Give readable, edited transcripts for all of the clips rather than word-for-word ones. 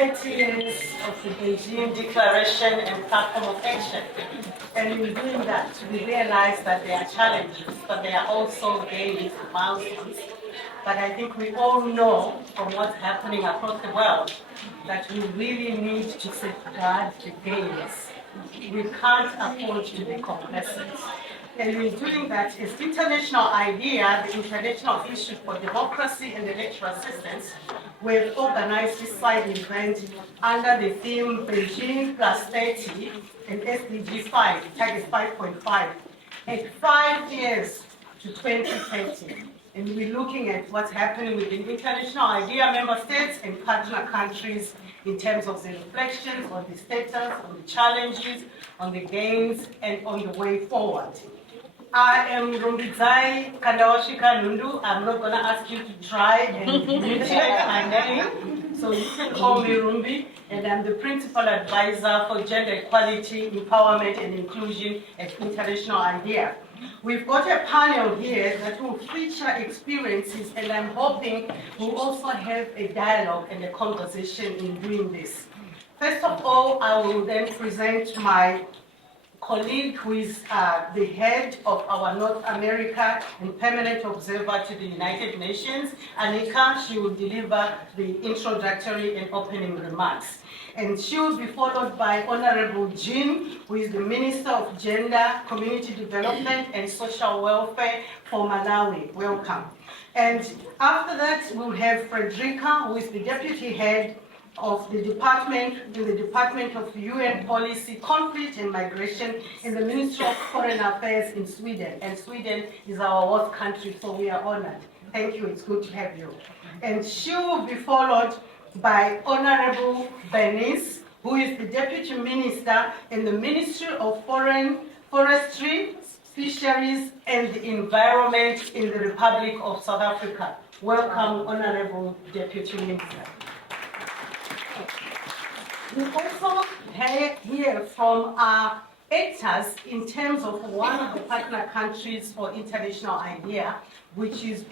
30 years of the Beijing Declaration and Platform of Action. And in doing that, we realize that there are challenges, but there are also gains and milestones. But I think we all know from what's happening across the world that we really need to safeguard the gains. We can't afford to be complacent. And in doing that, its international idea, the International Issue for Democracy and Electoral Assistance, we've organized this side event under the theme Beijing plus 30 and SDG 5, target 5.5, at 5 years to 2030. And we're looking at what's happening with the international idea member states and partner countries in terms of the reflections on the status, on the challenges, on the gains, and on the way forward. I am Rumbidzai Kandawashika Nundu. I'm not going to ask you to try and mutilate my name, so you can call me Rumbi, and I'm the Principal Advisor for Gender Equality, Empowerment and Inclusion at International IDEA. We've got a panel here that will feature experiences, and I'm hoping we'll also have a dialogue and a conversation in doing this. First of all, I will then present my colleague who is the head of our North America and permanent observer to the United Nations, Anika. She will deliver the introductory and opening remarks. And she will be followed by Honorable Jean, who is the Minister of Gender, Community Development and Social Welfare for Malawi. Welcome. And after that, we'll have Frederica, who is the Deputy Head of the Department of UN Policy, Conflict and Migration in the Ministry of Foreign Affairs in Sweden. And Sweden is our host country, so we are honored. Thank you, it's good to have you. And she will be followed by Honorable Bernice, who is the Deputy Minister in the Ministry of Forestry, Fisheries and the Environment in the Republic of South Africa. Welcome, Honorable Deputy Minister. We also hear from our actors in terms of one of the partner countries for international idea, which is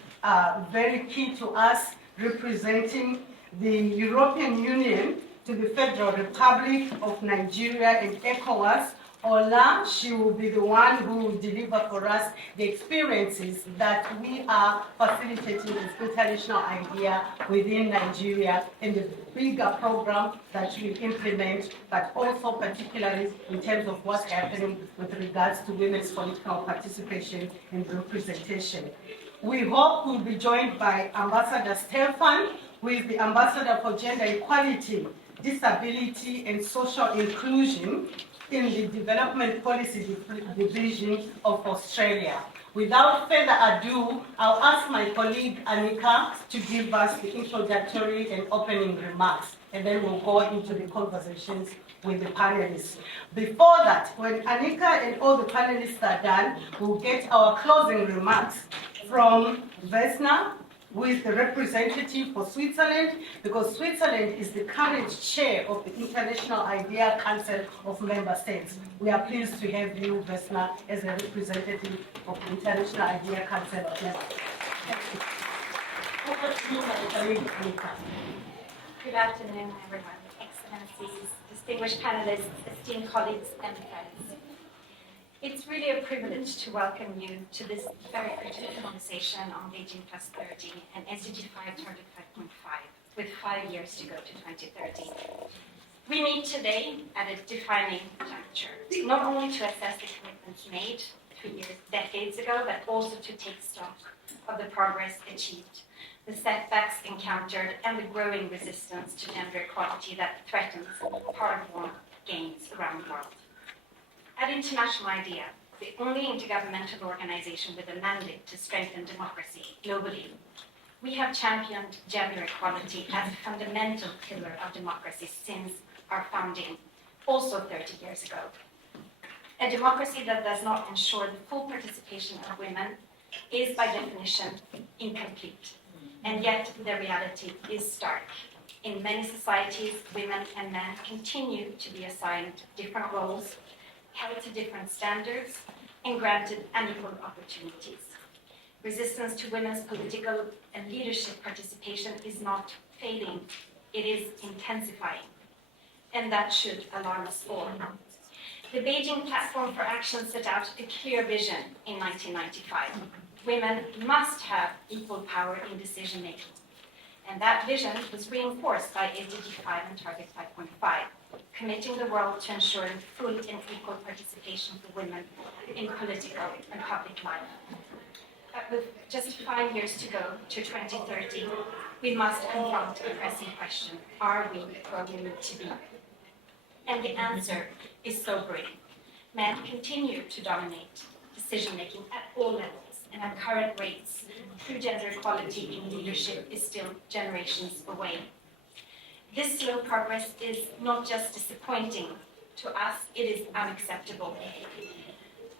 very key to us, representing the European Union to the Federal Republic of Nigeria and ECOWAS. Ola, she will be the one who will deliver for us the experiences that we are facilitating this international idea within Nigeria in the bigger program that we implement, but also particularly in terms of what's happening with regards to women's political participation and representation. We hope we'll be joined by Ambassador Stefan, who is the Ambassador for Gender Equality, Disability and Social Inclusion in the Development Policy Division of Australia. Without further ado, I'll ask my colleague Anika to give us the introductory and opening remarks, and then we'll go into the conversations with the panelists. Before that, when Anika and all the panelists are done, we'll get our closing remarks from Vesna, who is the representative for Switzerland, because Switzerland is the current chair of the International Idea Council of Member States. We are pleased to have you, Vesna, as a representative of the International Idea Council of Member States. Over to you, my colleague, Anika. Good afternoon, everyone. Excellencies, distinguished panelists, esteemed colleagues, and friends. It's really a privilege to welcome you to this very critical conversation on Beijing plus 30 and SGD 5 target 5.5, with 5 years to go to 2030. We meet today at a defining juncture, not only to assess the commitments made 2 decades ago, but also to take stock of the progress achieved, the setbacks encountered, and the growing resistance to gender equality that threatens hard-won gains around the world. At International IDEA, the only intergovernmental organization with a mandate to strengthen democracy globally, we have championed gender equality as a fundamental pillar of democracy since our founding, also 30 years ago. A democracy that does not ensure the full participation of women is by definition incomplete, and yet the reality is stark. In many societies, women and men continue to be assigned different roles, held to different standards, and granted unequal opportunities. Resistance to women's political and leadership participation is not fading, It is intensifying, and that should alarm us all. The Beijing Platform for Action set out a clear vision in 1995. Women must have equal power in decision making. And that vision was reinforced by SGD 5 and Target 5.5, committing the world to ensuring full and equal participation for women in political and public life. With just 5 years to go to 2030, we must confront a pressing question: are we where we need to be? And the answer is sobering. Men continue to dominate decision-making at all levels, and at current rates, true gender equality in leadership is still generations away. This slow progress is not just disappointing to us, it is unacceptable.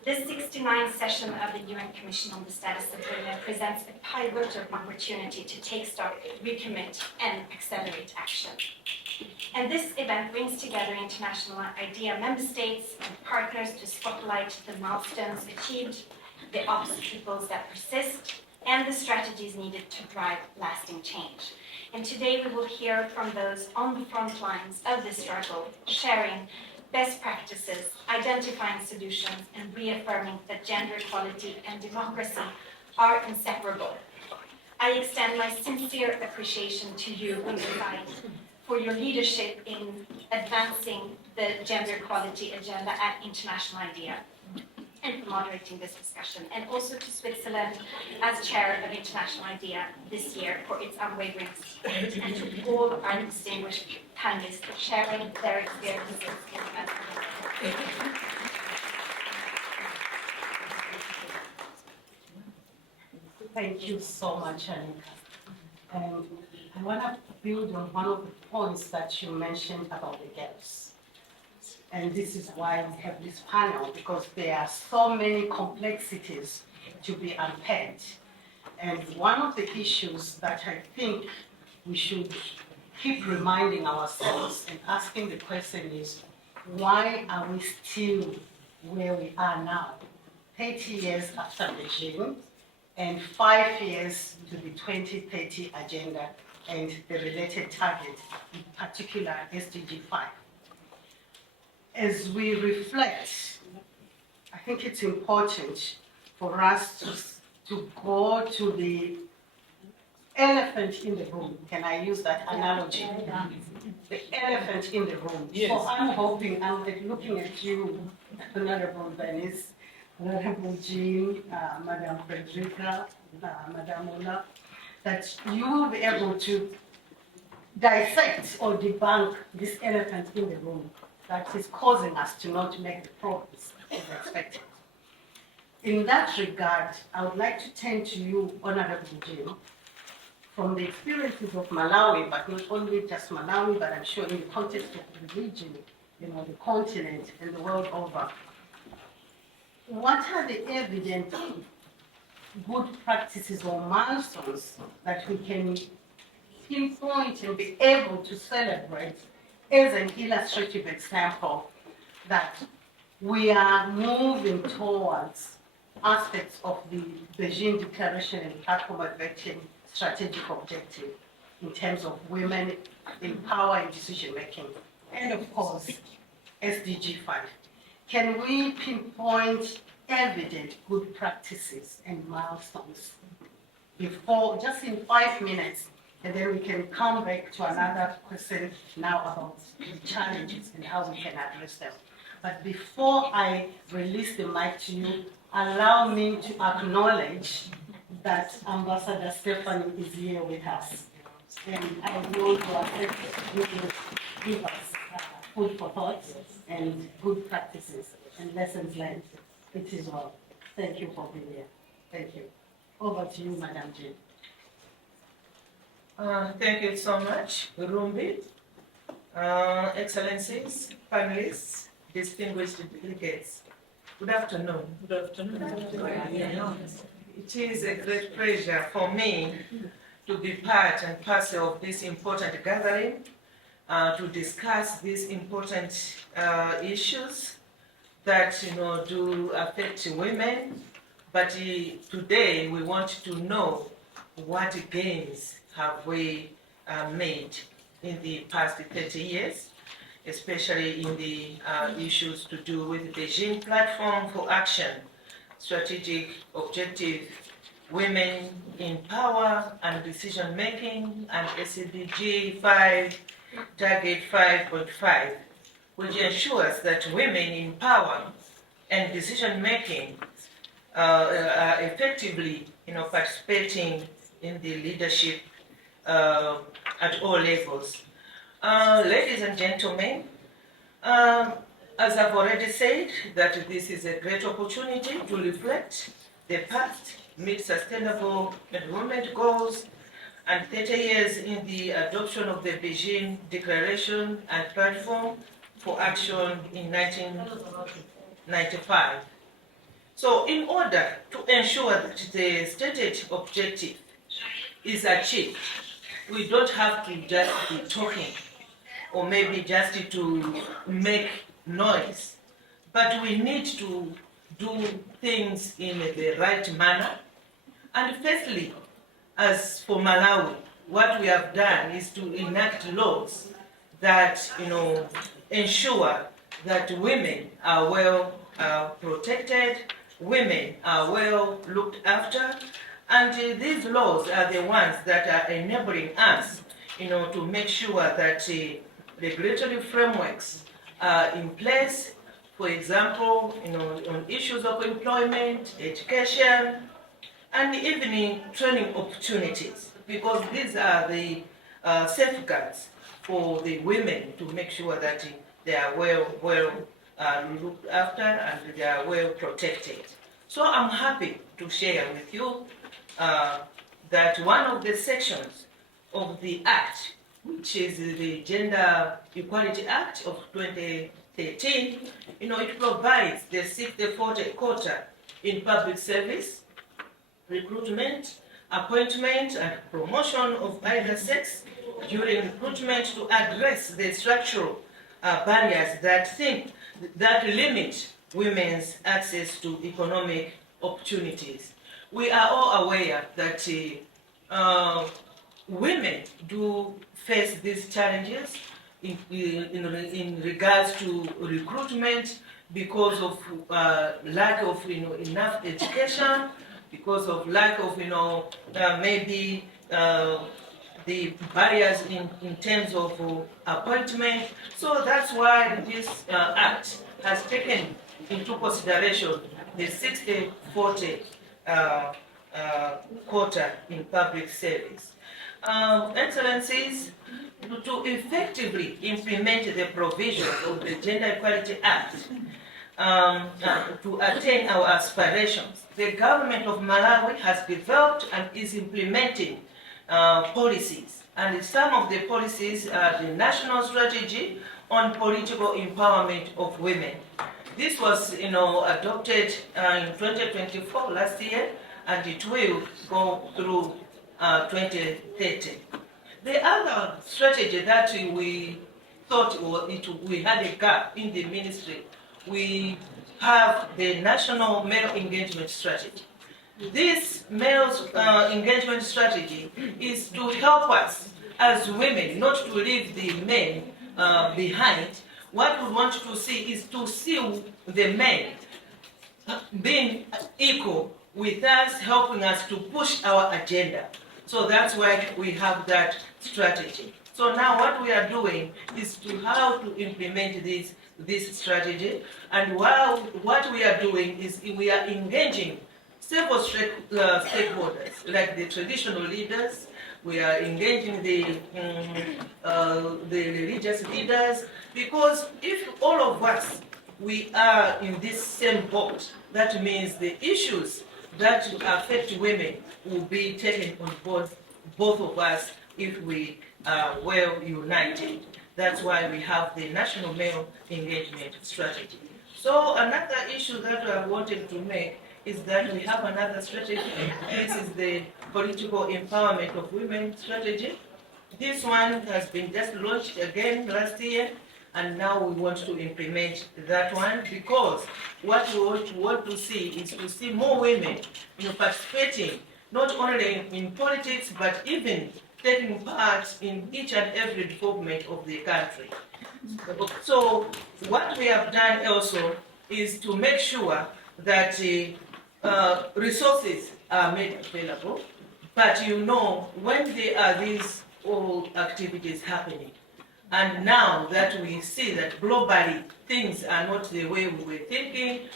This 69th session of the UN Commission on the Status of Women presents a pivotal opportunity to take stock, recommit, and accelerate action. And this event brings together international IDEA member states and partners to spotlight the milestones achieved, the obstacles that persist, and the strategies needed to drive lasting change. And today we will hear from those on the front lines of this struggle, sharing best practices, identifying solutions, and reaffirming that gender equality and democracy are inseparable. I extend my sincere appreciation to you, Consequently, for your leadership in advancing the gender equality agenda at International IDEA, and for moderating this discussion, and also to Switzerland as chair of International IDEA this year for its unwavering support, and to all our distinguished panelists for sharing their experiences in the Thank you so much, Anika. And I want to build on one of the points that you mentioned about the gaps. And this is why we have this panel, because there are so many complexities to be unpacked. And one of the issues that I think we should keep reminding ourselves and asking the question is, why are we still where we are now? 30 years after Beijing, and 5 years to the 2030 agenda and the related target, in particular SDG 5. As we reflect, I think it's important for us to go to the elephant in the room. Can I use that analogy? The elephant in the room. Yes. So I'm hoping, I'm looking at you, Honorable Venice, Honorable Jean, Madam Frederica, Madam Ola, that you will be able to dissect or debunk this elephant in the room that is causing us to not make the progress as expected. In that regard, I would like to turn to you, Honorable Jim, from the experiences of Malawi, but not only just Malawi, but I'm sure in the context of the region, the continent, and the world over. What are the evident good practices or milestones that we can pinpoint and be able to celebrate as an illustrative example that we are moving towards aspects of the Beijing Declaration and Platform Advancing strategic objective in terms of women in power and decision making, and of course, SDG 5. Can we pinpoint evident good practices and milestones before, just in 5 minutes, and then we can come back to another question now about the challenges and how we can address them. But before I release the mic to you, allow me to acknowledge that Ambassador Stephanie is here with us. And I know you are give us food for thought and good practices and lessons learned. It is well. Thank you for being here. Thank you. Over to you, Madam Jean. Thank you so much, Rumbi. Excellencies, panelists, distinguished delegates. Good afternoon. Good afternoon. It is a great pleasure for me to be part and parcel of this important gathering to discuss these important issues that do affect women. But today we want to know what gains have we made in the past 30 years, especially in the issues to do with the Beijing Platform for Action, Strategic Objective, Women in Power and Decision Making, and SGD 5, Target 5.5, which ensures that women in power and decision making are effectively participating in the leadership at all levels. Ladies and gentlemen, as I've already said, that this is a great opportunity to reflect the past, meet sustainable development goals, and 30 years in the adoption of the Beijing Declaration and Platform for Action in 1995. So in order to ensure that the stated objective is achieved, we don't have to just be talking or maybe just to make noise, but we need to do things in the right manner. And firstly, as for Malawi, what we have done is to enact laws that ensure that women are well protected, women are well looked after, and these laws are the ones that are enabling us to make sure that regulatory frameworks are in place, for example, on issues of employment, education, and even in training opportunities, because these are the safeguards for the women to make sure that they are well looked after and they are well protected. So I'm happy to share with you that one of the sections of the Act, which is the Gender Equality Act of 2013, it provides the 60-40 quota in public service, recruitment, appointment, and promotion of either sex during recruitment to address the structural barriers that limit women's access to economic opportunities. We are all aware that women do face these challenges in regards to recruitment because of lack of enough education, because of lack of maybe the barriers in terms of appointment. So that's why this act has taken into consideration the 60-40 quota in public service. Excellencies, to effectively implement the provisions of the Gender Equality Act to attain our aspirations, the government of Malawi has developed and is implementing policies. And some of the policies are the National Strategy on Political Empowerment of Women. This was adopted in 2024, last year, and it will go through 2030. The other strategy that we thought we had a gap in the ministry, we have the National Male Engagement Strategy. This male engagement strategy is to help us as women not to leave the men behind. What we want to see is to see the men being equal with us, helping us to push our agenda. So that's why we have that strategy. So now what we are doing is to how to implement this strategy. And what we are doing is we are engaging several stakeholders, like the traditional leaders. We are engaging the religious leaders, because if all of us, we are in this same boat, that means the issues that affect women will be taken on board, both of us, if we are well united. That's why we have the National Male Engagement Strategy. So another issue that I wanted to make is that we have another strategy. This is the Political Empowerment of Women strategy. This one has been just launched again last year, and now we want to implement that one, because what we want to see is to see more women participating not only in politics but even taking part in each and every development of the country. So what we have done also is to make sure that resources are made available, but when there are these all activities happening, and now that we see that globally things are not the way we were thinking,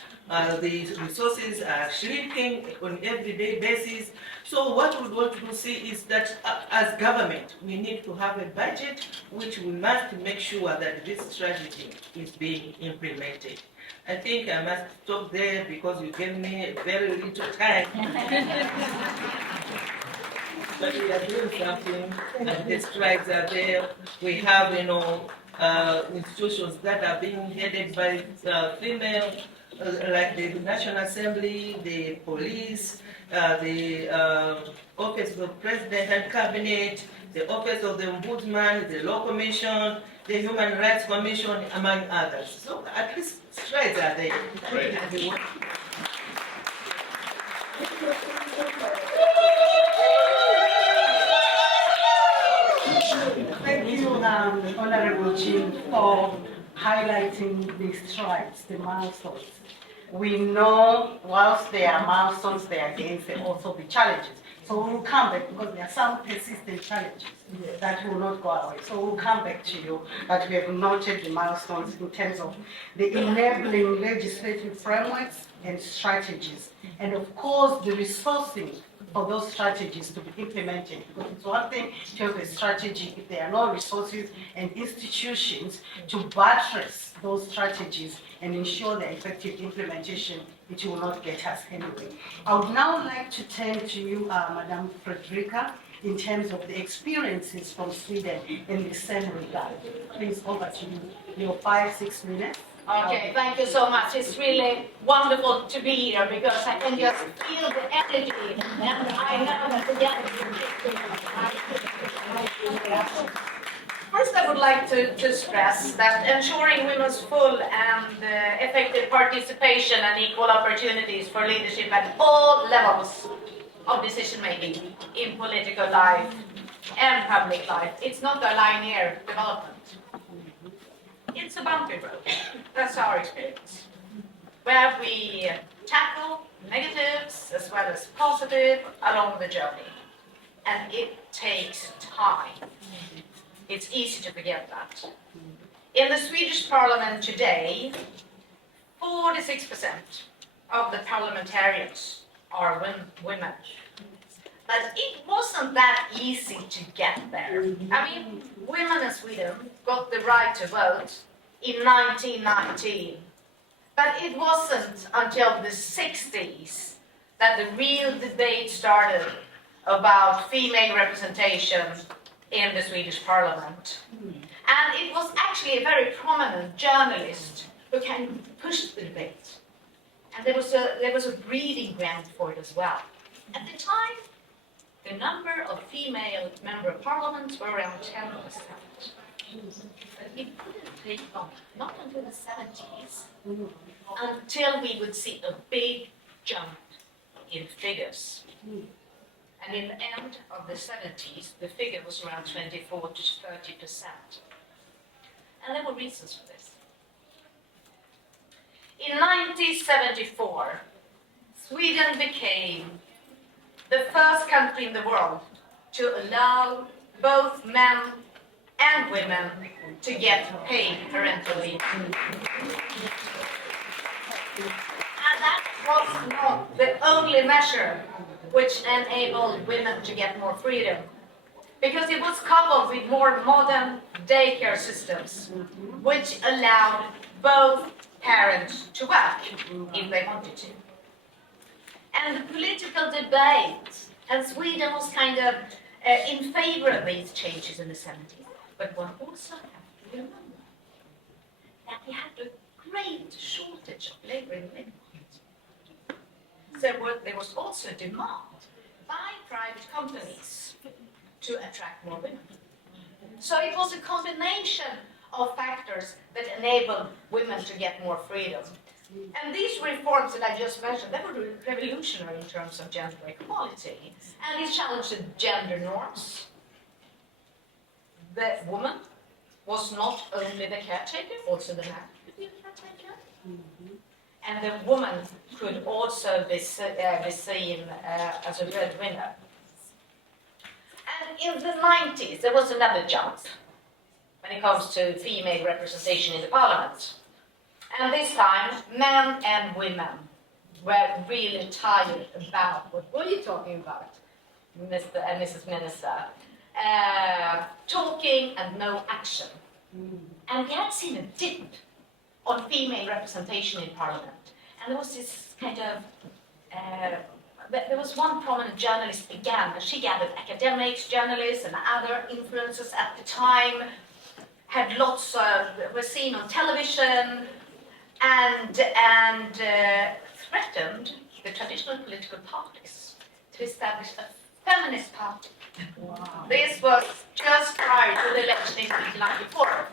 the resources are shrinking on everyday basis. So what we want to see is that as government, we need to have a budget which we must make sure that this strategy is being implemented. I think I must stop there because you gave me a very little time. But we are doing something, and the strides are there. We have, institutions that are being headed by female, like the National Assembly, the police, the Office of the President and Cabinet, the Office of the Ombudsman, the Law Commission, the Human Rights Commission, among others. So at least strides are there. Great. Thank you, Honorable Jean, for highlighting the strides, the milestones. We know whilst there are milestones, there are gains, there will also be challenges. So we'll come back because there are some persistent challenges that will not go away. So we'll come back to you, but we have noted the milestones in terms of the enabling legislative frameworks and strategies. And of course, the resourcing for those strategies to be implemented. Because it's one thing to have a strategy if there are no resources and institutions to buttress those strategies and ensure their effective implementation, it will not get us anywhere. I would now like to turn to you, Madam Frederica, in terms of the experiences from Sweden in the same regard. Please, over to you. Your 5-6 minutes. Okay, thank you so much. It's really wonderful to be here because I can just feel the energy and I know that together. First, I would like to stress that ensuring women's full and effective participation and equal opportunities for leadership at all levels of decision-making in political life and public life. It's not a linear development. It's a bumpy road. That's our experience. Where we tackle negatives as well as positive along the journey. And it takes time. It's easy to forget that. In the Swedish parliament today, 46% of the parliamentarians are women. But it wasn't that easy to get there. I mean, women in Sweden got the right to vote in 1919. But it wasn't until the 60s that the real debate started about female representation in the Swedish parliament. And it was actually a very prominent journalist who kind of pushed the debate. And there was a breeding ground for it as well. At the time, the number of female member of parliament were around 10%. But it wouldn't take long, not until the 70s, until we would see a big jump in figures. And in the end of the 70s, the figure was around 24 to 30%. And there were reasons for this. In 1974, Sweden became the first country in the world to allow both men and women to get paid parental leave. And that was not the only measure which enabled women to get more freedom, because it was coupled with more modern daycare systems, which allowed both parents to work if they wanted to. And the political debate, and Sweden was kind of in favor of these changes in the 70s. But one also has to remember that we had a great shortage of labor in the labor market. So there was also demand by private companies to attract more women. So it was a combination of factors that enabled women to get more freedom. And these reforms that I just mentioned, they were revolutionary in terms of gender equality. And it challenged the gender norms the woman was not only the caretaker, also the man could be a caretaker. And the woman could also be seen as a breadwinner. And in the 90s, there was another jump when it comes to female representation in the parliament. And this time, men and women were really tired about what were you talking about, Mr. and Mrs. Minister? Talking and no action. And we had seen a dip on female representation in parliament. And there was this kind of, there was one prominent journalist began, and she gathered academics, journalists, and other influencers at the time, had lots of, were seen on television, and threatened the traditional political parties to establish a feminist party. Wow. This was just prior to the election in 1994.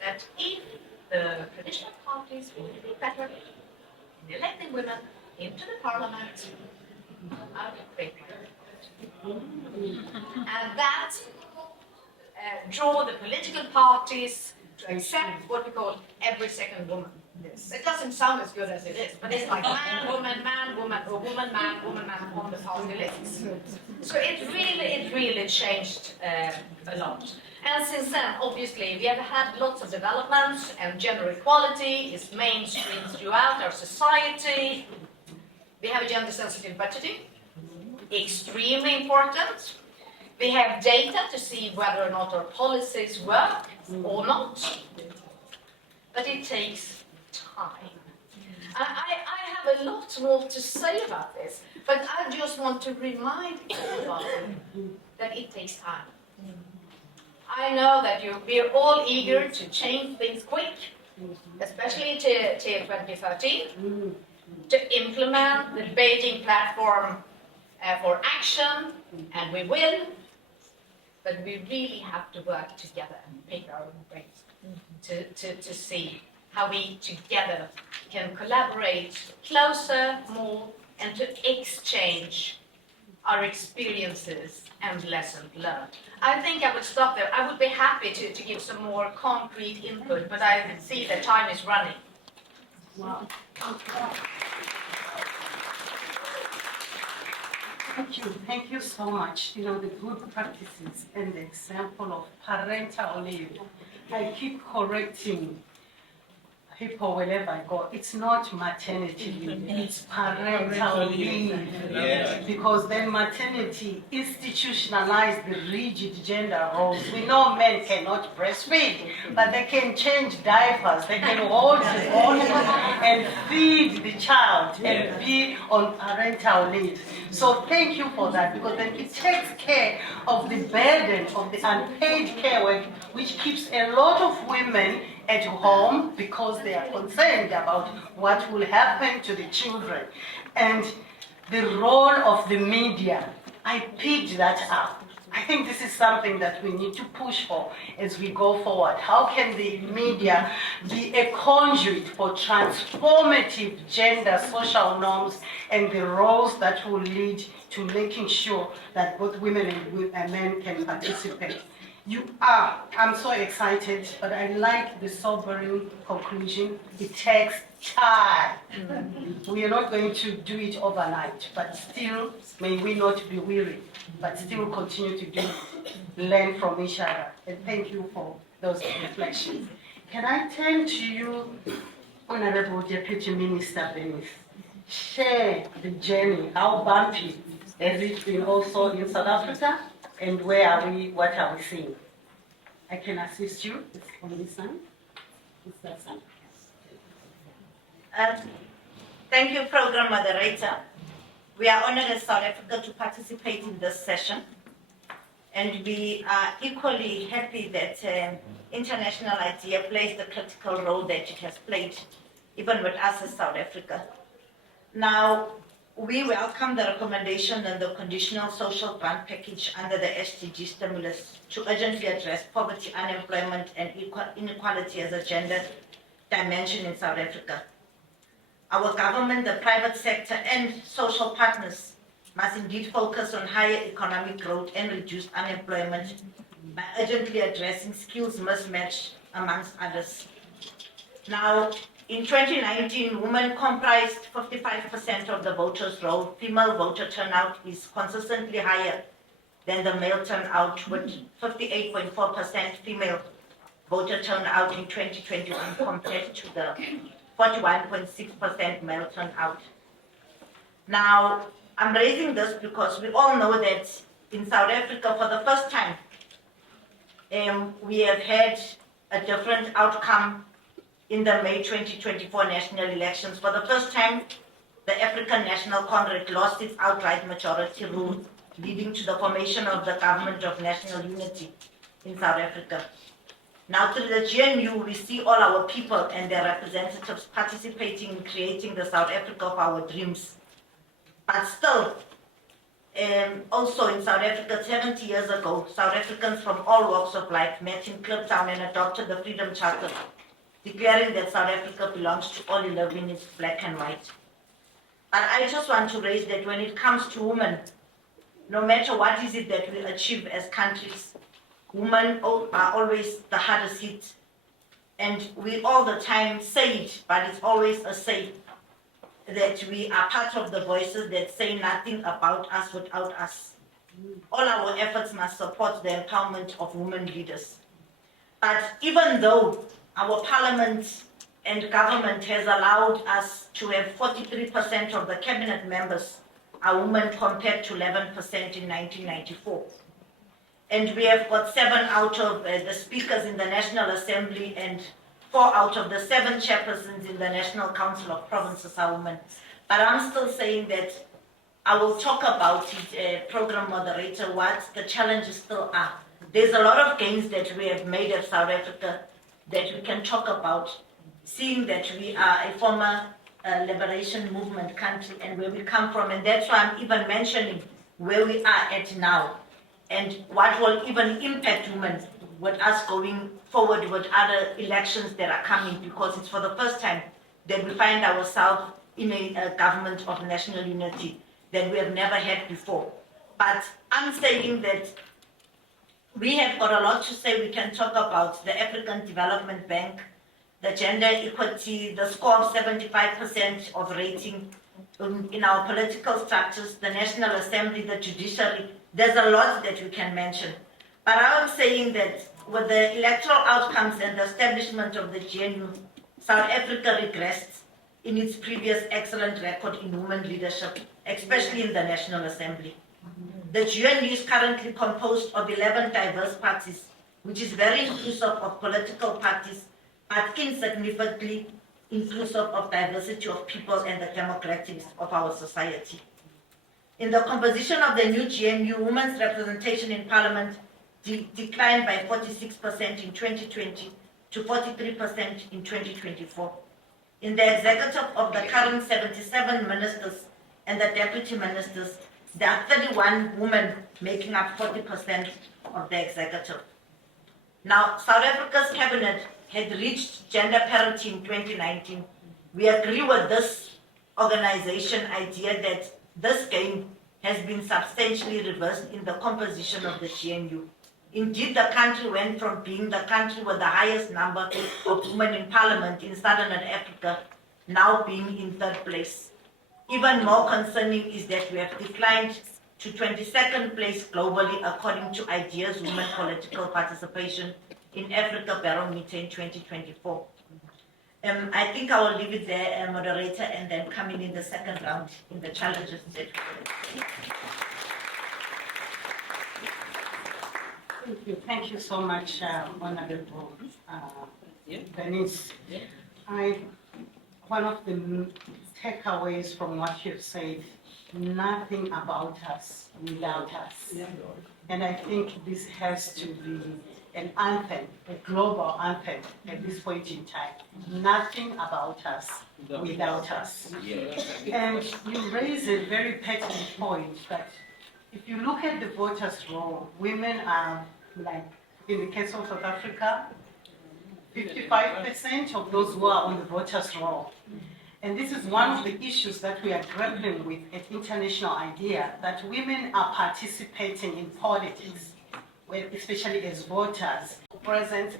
That if the traditional parties would do better in electing women into the parliament, I would create and that draw the political parties to accept what we call every second woman. Yes. It doesn't sound as good as it is, but it's like man, woman, or woman, man on the party lists. So it really changed a lot. And since then, obviously, we have had lots of developments, and gender equality is mainstream throughout our society. We have gender-sensitive budgeting, extremely important. We have data to see whether or not our policies work or not, but it takes time. I have a lot more to say about this, but I just want to remind everybody that it takes time. I know that we're all eager to change things quick, especially till 2013, to implement the Beijing platform for action, and we will, but we really have to work together and pick our own brains to see how we together can collaborate closer, more, and to exchange our experiences and lessons learned. I think I would stop there. I would be happy to give some more concrete input, but I can see that time is running. Wow. Thank you so much. You know, the good practices and the example of parental leave. I keep correcting people wherever I go. It's not maternity leave, it's parental leave. Yes. Because then maternity institutionalized the rigid gender roles. We know men cannot breastfeed, but they can change diapers, they can hold the bottle and feed the child and be on parental leave. So thank you for that, because then it takes care of the burden of the unpaid care work, which keeps a lot of women at home because they are concerned about what will happen to the children. And the role of the media, I picked that up. I think this is something that we need to push for as we go forward. How can the media be a conduit for transformative gender social norms and the roles that will lead to making sure that both women and men can participate? I'm so excited, but I like the sobering conclusion. It takes time. We are not going to do it overnight, but still, may we not be weary, but still continue to do it, learn from each other. And thank you for those reflections. Can I turn to you, Honorable Deputy Minister Benis? Share the journey. How bumpy has it been also in South Africa? And where are we? What are we seeing? I can assist you. It's on this side. It's that side. Thank you, Program Moderator. We are honored as South Africa to participate in this session. And we are equally happy that International IDEA plays the critical role that it has played, even with us as South Africa. Now, we welcome the recommendation and the conditional social grant package under the SGD stimulus to urgently address poverty, unemployment, and inequality as a gender dimension in South Africa. Our government, the private sector, and social partners must indeed focus on higher economic growth and reduced unemployment by urgently addressing skills mismatch amongst others. Now, in 2019, women comprised 55% of the voters' roll. Female voter turnout is consistently higher than the male turnout, with 58.4% female voter turnout in 2021 compared to the 41.6% male turnout. Now, I'm raising this because we all know that in South Africa, for the first time, we have had a different outcome in the May 2024 national elections. For the first time, the African National Congress lost its outright majority rule, leading to the formation of the Government of National Unity in South Africa. Now, through the GNU, we see all our people and their representatives participating in creating the South Africa of our dreams. But still, also in South Africa, 70 years ago, South Africans from all walks of life met in Kliptown and adopted the Freedom Charter, declaring that South Africa belongs to all 11 in its black and white. But I just want to raise that when it comes to women, no matter what is it that we achieve as countries, women are always the hardest hit. And we all the time say it, but it's always a say, that we are part of the voices that say nothing about us without us. All our efforts must support the empowerment of women leaders. But even though our parliament and government has allowed us to have 43% of the cabinet members are women compared to 11% in 1994. And we have got 7 out of the speakers in the National Assembly and 4 out of the 7 chairpersons in the National Council of Provinces are women. But I'm still saying that I will talk about it, program moderator, what the challenges still are. There's a lot of gains that we have made at South Africa that we can talk about, seeing that we are a former liberation movement country and where we come from. And that's why I'm even mentioning where we are at now and what will even impact women with us going forward with other elections that are coming, because it's for the first time that we find ourselves in a government of national unity that we have never had before. But I'm saying that we have got a lot to say. We can talk about the African Development Bank, the gender equity, the score of 75% of rating in our political structures, the National Assembly, the judiciary. There's a lot that we can mention. But I'm saying that with the electoral outcomes and the establishment of the GNU, South Africa regressed in its previous excellent record in women leadership, especially in the National Assembly. The GNU is currently composed of 11 diverse parties, which is very inclusive of political parties, but insignificantly inclusive of diversity of people and the demographics of our society. In the composition of the new GNU, women's representation in Parliament declined by 46% in 2020 to 43% in 2024. In the executive of the current 77 ministers and the deputy ministers, there are 31 women making up 40% of the executive. Now, South Africa's cabinet had reached gender parity in 2019. We agree with this organization idea that this gain has been substantially reversed in the composition of the GNU. Indeed, the country went from being the country with the highest number of women in parliament in Southern Africa, now being in 3rd place. Even more concerning is that we have declined to 22nd place globally according to IDEA's Women Political Participation in Africa Barometer in 2024. I think I will leave it there, moderator, and then coming in the second round in the challenges that Thank you so much, Honorable Denise. One of the takeaways from what you've said, nothing about us without us. And I think this has to be an anthem, a global anthem at this point in time. Nothing about us without us. And you raise a very pertinent point that if you look at the voters' roll, women are, like in the case of South Africa, 55% of those who are on the voters' roll. And this is one of the issues that we are grappling with at International IDEA, that women are participating in politics especially as voters, presence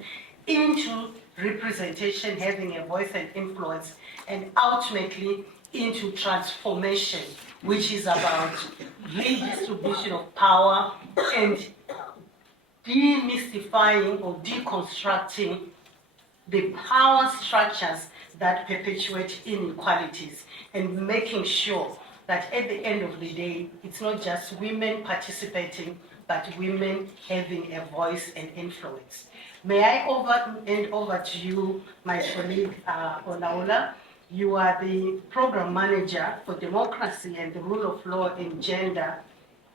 into representation, having a voice and influence, and ultimately into transformation, which is about redistribution of power and demystifying or deconstructing the power structures that perpetuate inequalities and making sure that at the end of the day, it's not just women participating, but women having a voice and influence. May I hand over to you, my colleague Olaola. You are the program manager for democracy and the rule of law in gender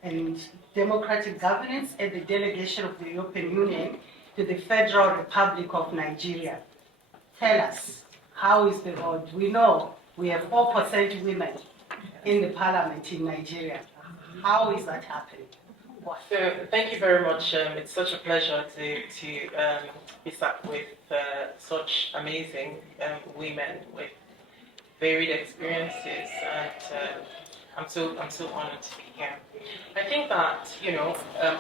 and democratic governance at the delegation of the European Union to the Federal Republic of Nigeria. Tell us, how is the road? We know we have 4% women in the parliament in Nigeria. How is that happening? What? So, thank you very much. It's such a pleasure to be sat with such amazing women with varied experiences, and I'm so honored to be here. I think that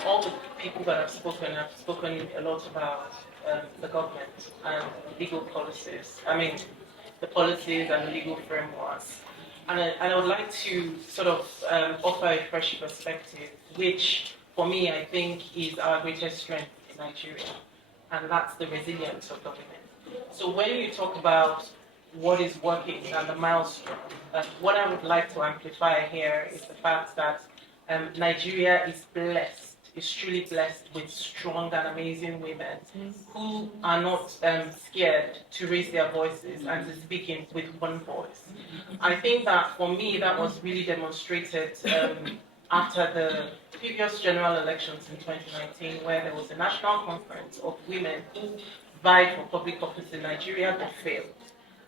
all the people that have spoken a lot about the government and legal policies. I mean, the policies and the legal frameworks. And I would like to sort of offer a fresh perspective, which for me I think is our greatest strength in Nigeria, and that's the resilience of government. So when you talk about what is working and the milestone, what I would like to amplify here is the fact that Nigeria is blessed, is truly blessed with strong and amazing women who are not scared to raise their voices and to speak in with one voice. I think that for me that was really demonstrated after the previous general elections in 2019, where there was a national conference of women who vied for public office in Nigeria but failed.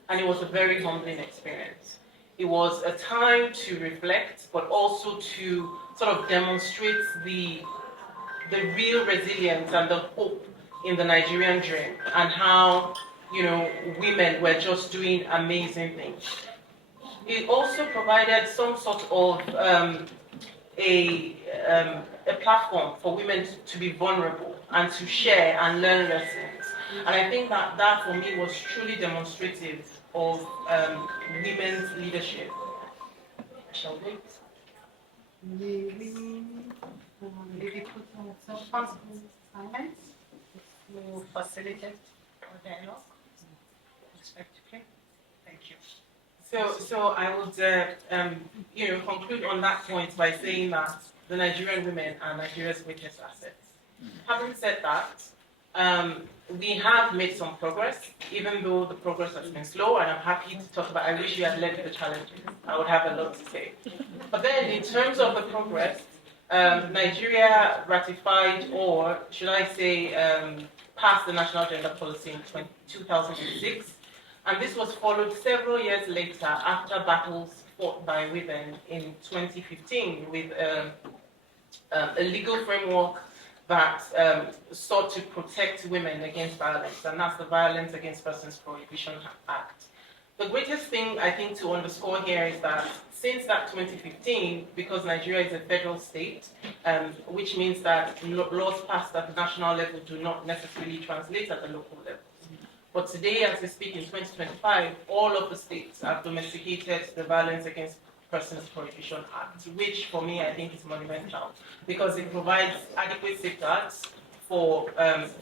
And it was a very humbling experience. It was a time to reflect, but also to sort of demonstrate the real resilience and the hope in the Nigerian dream, and how women were just doing amazing things. It also provided some sort of a platform for women to be vulnerable and to share and learn lessons. And I think that for me was truly demonstrative of women's leadership. Shall we? Maybe put some silence to facilitate dialogue respectively. Thank you. So I would conclude on that point by saying that the Nigerian women are Nigeria's greatest assets. Having said that, we have made some progress, even though the progress has been slow, and I'm happy to talk about. I wish you had led the challenges. I would have a lot to say. But then, in terms of the progress, Nigeria ratified, or should I say, passed the National Gender Policy in 2006, and this was followed several years later after battles fought by women in 2015 with a legal framework that sought to protect women against violence, and that's the Violence Against Persons Prohibition Act. The greatest thing I think to underscore here is that since that 2015, because Nigeria is a federal state, which means that laws passed at the national level do not necessarily translate at the local level. But today, as we speak in 2025, all of the states have domesticated the Violence Against Persons Prohibition Act, which for me I think is monumental because it provides adequate safeguards for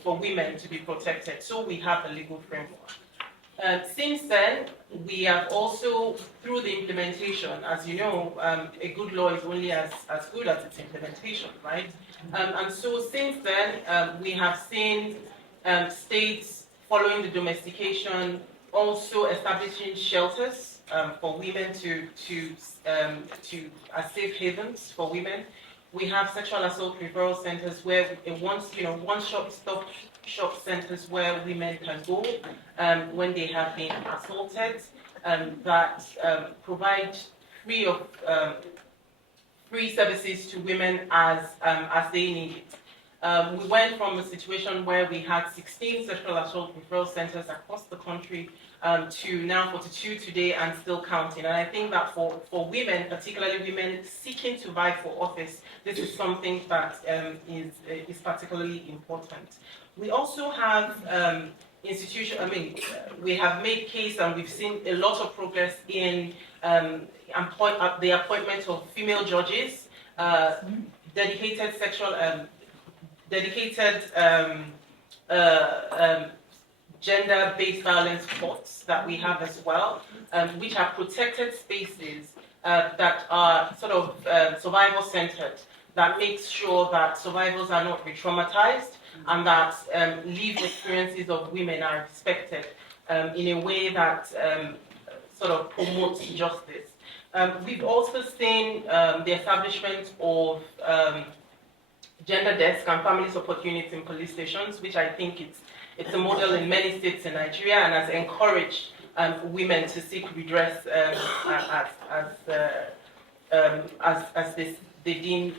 women to be protected. So we have a legal framework. Since then, we have also, through the implementation, as you know, a good law is only as good as its implementation, right? And so since then, we have seen states following the domestication also establishing shelters for women as safe havens for women. We have sexual assault referral centers where one-stop-shop centers where women can go when they have been assaulted, that provide free services to women as they need it. We went from a situation where we had 16 sexual assault referral centers across the country, to now 42 today and still counting. And I think that for women, particularly women seeking to vie for office, this is something that is particularly important. We also have we have made case and we've seen a lot of progress in the appointment of female judges, dedicated gender-based violence courts that we have as well, which are protected spaces that are sort of survivor-centered, that makes sure that survivors are not re-traumatized and that lived experiences of women are respected in a way that sort of promotes justice. We've also seen the establishment of gender desk and family support units in police stations, which I think it's a model in many states in Nigeria and has encouraged women to seek redress as they deem.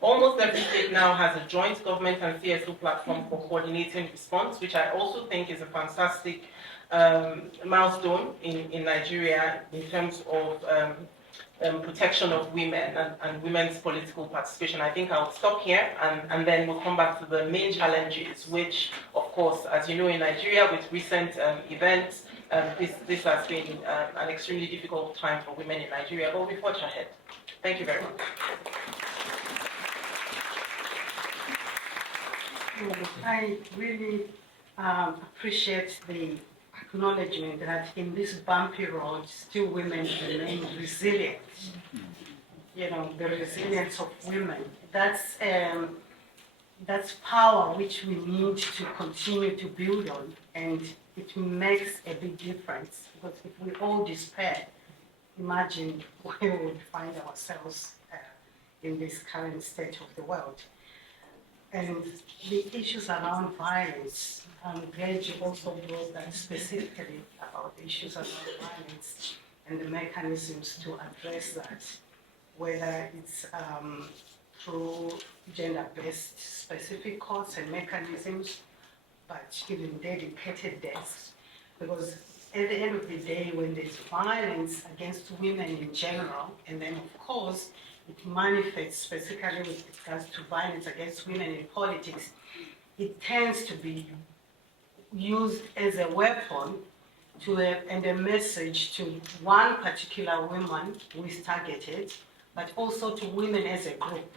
Almost every state now has a joint government and CSW platform for coordinating response, which I also think is a fantastic milestone in Nigeria in terms of protection of women and women's political participation. I think I'll stop here and then we'll come back to the main challenges, which, of course, as you know, in Nigeria with recent events, this has been an extremely difficult time for women in Nigeria, but we forge ahead. Thank you very much. I really appreciate the acknowledgement that in this bumpy road, still women remain resilient. You know, the resilience of women. That's power which we need to continue to build on, and it makes a big difference. Because if we all despair, imagine where we would find ourselves in this current state of the world. And the issues around violence, I'm glad you also brought that specifically about the issues around violence and the mechanisms to address that, whether it's through gender-based specific courts and mechanisms, but even dedicated desks. Because at the end of the day, when there's violence against women in general, and then of course, it manifests specifically with regards to violence against women in politics, it tends to be used as a weapon and a message to one particular woman who is targeted, but also to women as a group,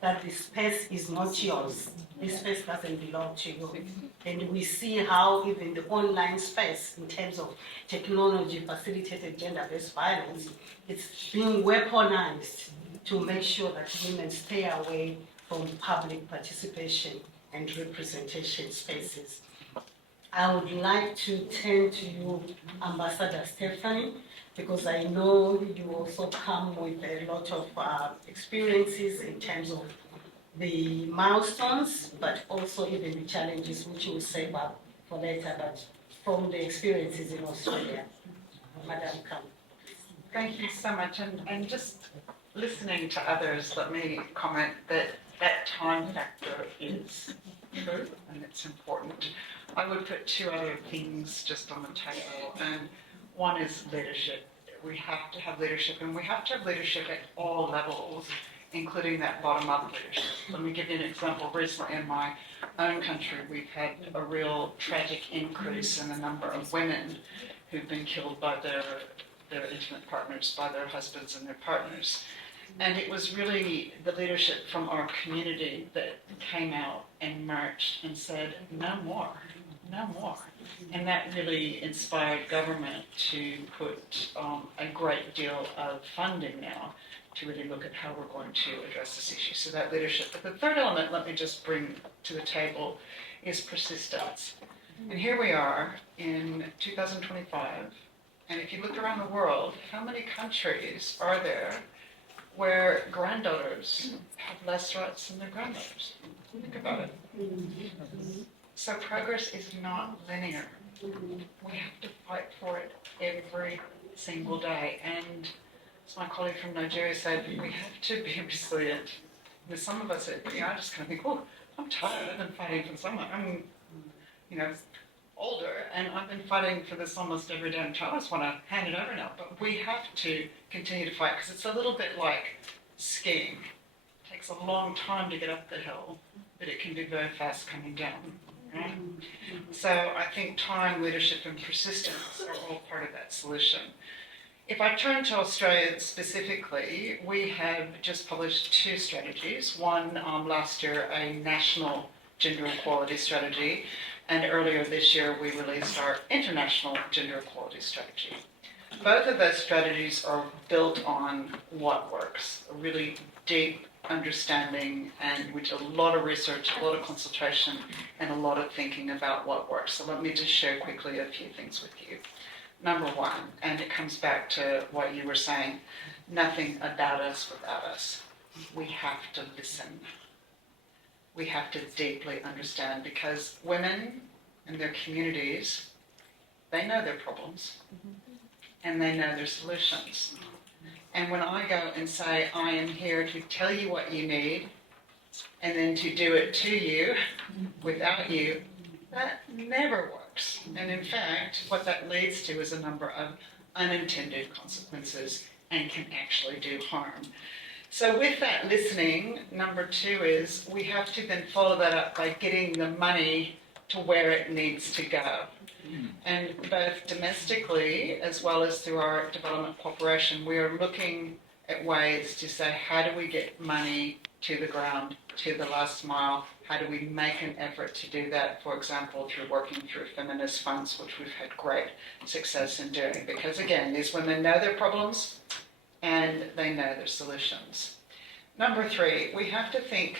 that this space is not yours. This space doesn't belong to you. And we see how even the online space, in terms of technology-facilitated gender-based violence, it's being weaponized to make sure that women stay away from public participation and representation spaces. I would like to turn to you, Ambassador Stephanie, because I know you also come with a lot of experiences in terms of the milestones, but also even the challenges, which you will save up for later, but from the experiences in Australia. Madam, come. Thank you so much. And just listening to others, let me comment that time factor is true and it's important. I would put two other things just on the table, and one is leadership. We have to have leadership, and we have to have leadership at all levels, including that bottom-up leadership. Let me give you an example. Recently in my own country, we've had a real tragic increase in the number of women who've been killed by their intimate partners, by their husbands and their partners. And it was really the leadership from our community that came out and marched and said, no more, no more. And that really inspired government to put a great deal of funding now to really look at how we're going to address this issue. So that leadership. But the third element, let me just bring to the table, is persistence. And here we are in 2025, and if you look around the world, how many countries are there where granddaughters have less rights than their grandmothers? Think about it. So progress is not linear. We have to fight for it every single day. And as my colleague from Nigeria said, we have to be resilient. And some of us, I just kind of think, oh, I'm tired. I've been fighting for someone. I'm, older, and I've been fighting for this almost every damn time. I just want to hand it over now, but we have to continue to fight because it's a little bit like skiing. It takes a long time to get up the hill, but it can be very fast coming down. Right? So I think time, leadership, and persistence are all part of that solution. If I turn to Australia specifically, we have just published 2 strategies. One last year, a national gender equality strategy, and earlier this year we released our international gender equality strategy. Both of those strategies are built on what works, a really deep understanding, and we did a lot of research, a lot of consultation, and a lot of thinking about what works. So let me just share quickly a few things with you. Number 1, and it comes back to what you were saying, nothing about us without us. We have to listen. We have to deeply understand, because women and their communities, they know their problems and they know their solutions. And when I go and say, I am here to tell you what you need and then to do it to you without you, that never works. And in fact, what that leads to is a number of unintended consequences and can actually do harm. So with that listening, number 2 is we have to then follow that up by getting the money to where it needs to go. And both domestically as well as through our development cooperation, we are looking at ways to say, how do we get money to the ground, to the last mile? How do we make an effort to do that, for example, through working through feminist funds, which we've had great success in doing? Because again, these women know their problems and they know their solutions. Number 3, we have to think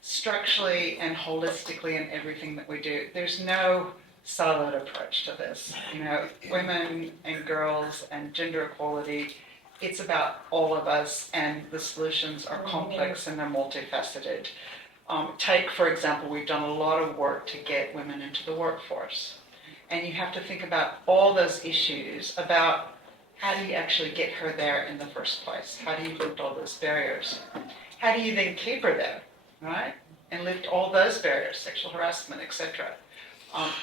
structurally and holistically in everything that we do. There's no siloed approach to this. You know, women and girls and gender equality, it's about all of us, and the solutions are complex and they're multifaceted. Take, for example, we've done a lot of work to get women into the workforce. And you have to think about all those issues, about how do you actually get her there in the first place? How do you lift all those barriers? How do you then keep her there, right? And lift all those barriers, sexual harassment, etc.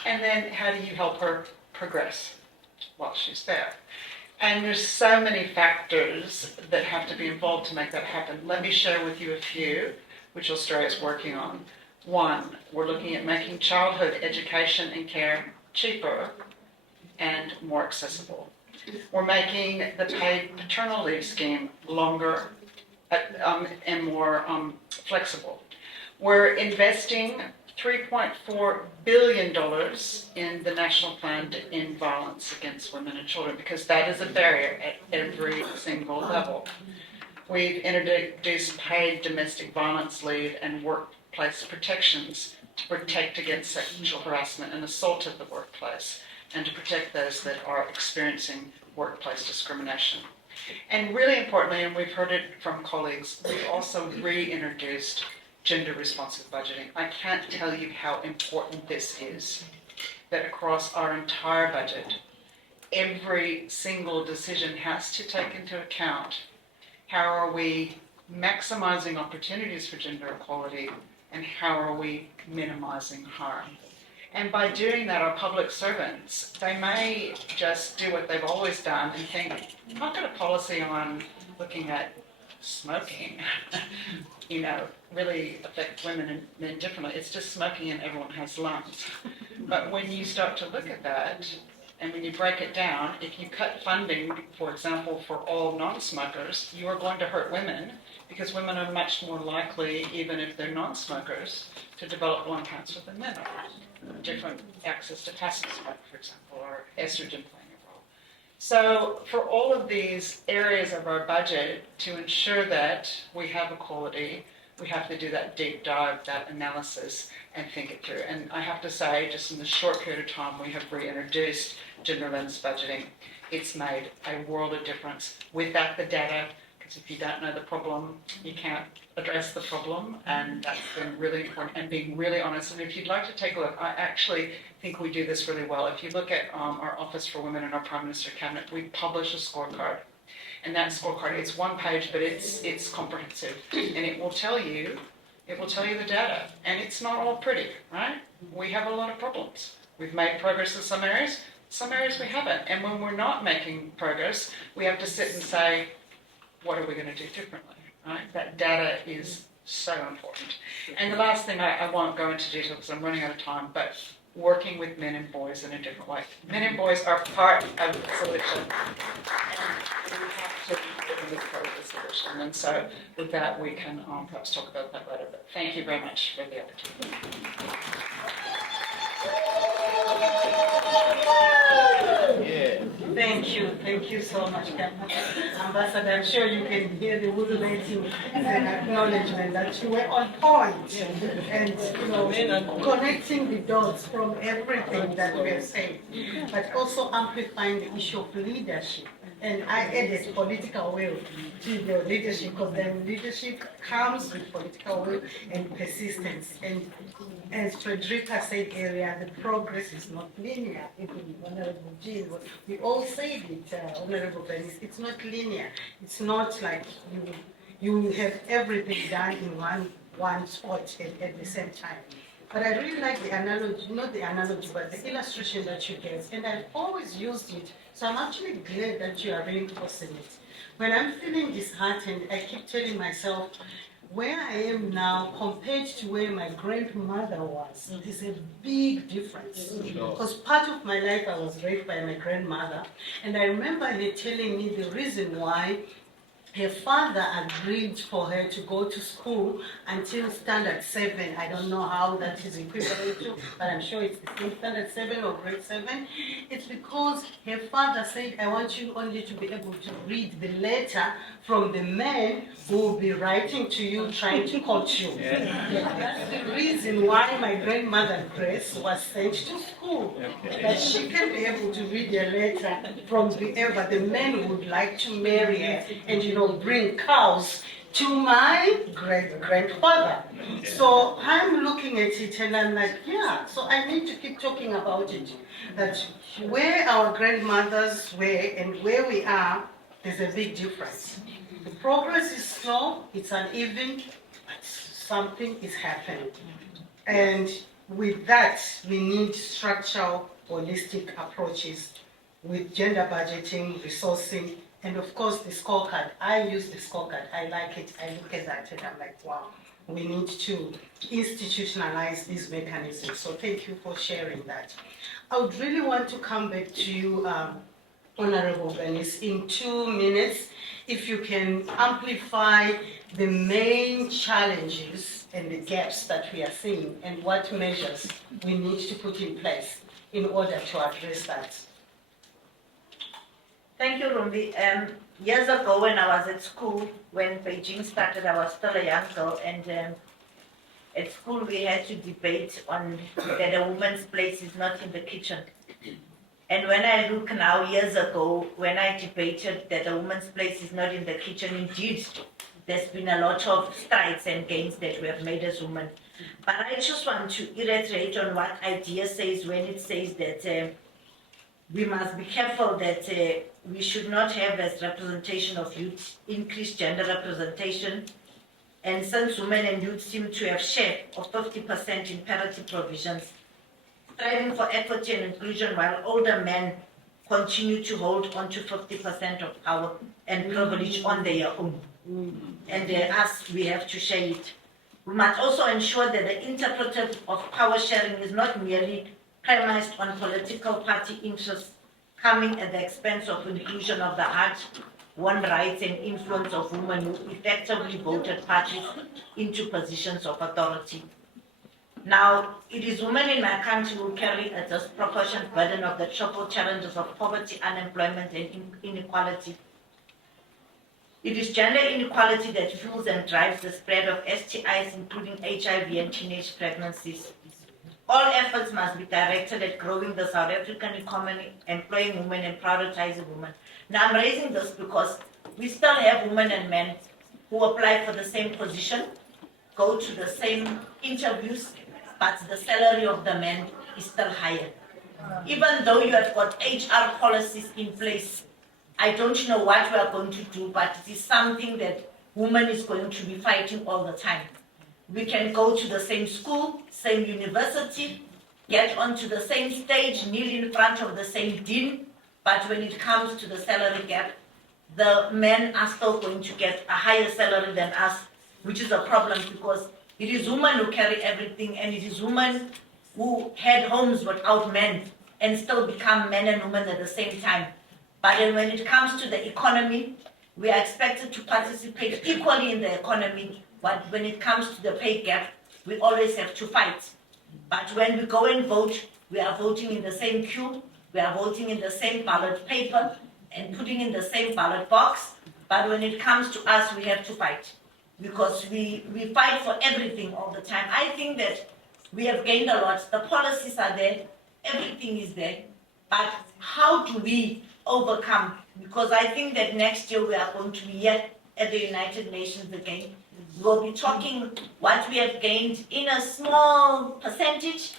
And then how do you help her progress while she's there? And there's so many factors that have to be involved to make that happen. Let me share with you a few, which Australia is working on. 1, we're looking at making childhood education and care cheaper and more accessible. We're making the paid paternal leave scheme longer and more flexible. We're investing $3.4 billion in the National Plan to End Violence Against Women and Children, because that is a barrier at every single level. We've introduced paid domestic violence leave and workplace protections to protect against sexual harassment and assault at the workplace, and to protect those that are experiencing workplace discrimination. And really importantly, and we've heard it from colleagues, we've also reintroduced gender responsive budgeting. I can't tell you how important this is, that across our entire budget, every single decision has to take into account how are we maximizing opportunities for gender equality and how are we minimizing harm. And by doing that, our public servants, they may just do what they've always done and think, I'm not going to policy on looking at smoking, really affect women and men differently. It's just smoking and everyone has lungs. But when you start to look at that, and when you break it down, if you cut funding, for example, for all non-smokers, you are going to hurt women, because women are much more likely, even if they're non-smokers, to develop lung cancer than men are. Different access to passive smoke, for example, or estrogen playing a role. So for all of these areas of our budget, to ensure that we have equality, we have to do that deep dive, that analysis, and think it through. And I have to say, just in the short period of time we have reintroduced gender lens budgeting, it's made a world of difference. Without the data, because if you don't know the problem, you can't address the problem, and that's been really important, and being really honest. And if you'd like to take a look, I actually think we do this really well. If you look at our Office for Women in our Prime Minister Cabinet, we publish a scorecard. And that scorecard, it's 1 page, but it's comprehensive, and it will tell you the data, and it's not all pretty, right? We have a lot of problems, We've made progress in some areas we haven't. And when we're not making progress, we have to sit and say, what are we going to do differently? Right? That data is so important. And the last thing, I won't go into detail because I'm running out of time, but working with men and boys in a different way. Men and boys are part of the solution, and we have to be part of the solution. And so with that, we can perhaps talk about that later. But thank you very much for the opportunity. Thank you so much, Ambassador. I'm sure you can hear the ululating acknowledgement that you were on point and connecting the dots from everything that we are saying, but also amplifying the issue of leadership. And I added political will to the leadership, because then leadership comes with political will and persistence. And as Frederica said earlier, the progress is not linear. Even Honorable Jean, we all said it, Honorable Bernice, it's not linear. It's not like you have everything done in one spot at the same time. But I really like the analogy, not the analogy, but the illustration that you gave. And I've always used it. So I'm actually glad that you are reinforcing it. When I'm feeling disheartened, I keep telling myself, where I am now compared to where my grandmother was, is a big difference. Because part of my life I was raised by my grandmother. And I remember her telling me the reason why her father agreed for her to go to school until standard 7. I don't know how that is equivalent to, but I'm sure it's the same, standard 7 or grade 7. It's because her father said, I want you only to be able to read the letter from the man who will be writing to you, trying to coach you. That's the reason why my grandmother Grace was sent to school, that she can be able to read a letter from whoever the man would like to marry her, and bring cows to my great-grandfather. So I'm looking at it and I'm like, yeah, so I need to keep talking about it. That where our grandmothers were and where we are, there's a big difference. The progress is slow, it's uneven, but something is happening. And with that, we need structural, holistic approaches with gender budgeting, resourcing, and of course, the scorecard. I use the scorecard. I like it. I look at that and I'm like, wow, we need to institutionalize these mechanisms. So thank you for sharing that. I would really want to come back to you, Honorable Bernice, in 2 minutes. If you can amplify the main challenges and the gaps that we are seeing and what measures we need to put in place in order to address that. Thank you, Rumbi. Years ago when I was at school, when Beijing started, I was still a young girl, and at school we had to debate on that a woman's place is not in the kitchen. And when I look now, years ago, when I debated that a woman's place is not in the kitchen, indeed, there's been a lot of strides and gains that we have made as women. But I just want to iterate on what IDEA says when it says that we must be careful that we should not have as representation of youth increased gender representation. And since women and youth seem to have share of 50% in parity provisions, striving for equity and inclusion while older men continue to hold on to 50% of power and privilege on their own. And us, we have to share it. We must also ensure that the interpretive of power sharing is not merely premised on political party interests coming at the expense of inclusion of the hard-won rights and influence of women who effectively voted parties into positions of authority. Now, it is women in my country who carry a disproportionate burden of the triple challenges of poverty, unemployment, and inequality. It is gender inequality that fuels and drives the spread of STIs, including HIV and teenage pregnancies. All efforts must be directed at growing the South African economy, employing women, and prioritizing women. Now, I'm raising this because we still have women and men who apply for the same position, go to the same interviews, but the salary of the men is still higher. Even though you have got HR policies in place, I don't know what we are going to do, but it is something that women is going to be fighting all the time. We can go to the same school, same university, get onto the same stage, kneel in front of the same dean, but when it comes to the salary gap, the men are still going to get a higher salary than us, which is a problem because it is women who carry everything, and it is women who had homes without men and still become men and women at the same time. But then when it comes to the economy, we are expected to participate equally in the economy, but when it comes to the pay gap, we always have to fight. But when we go and vote, we are voting in the same queue, we are voting in the same ballot paper, and putting in the same ballot box. But when it comes to us, we have to fight because we fight for everything all the time. I think that we have gained a lot. The policies are there, everything is there. But how do we overcome? Because I think that next year we are going to be here at the United Nations again. We'll be talking what we have gained in a small percentage.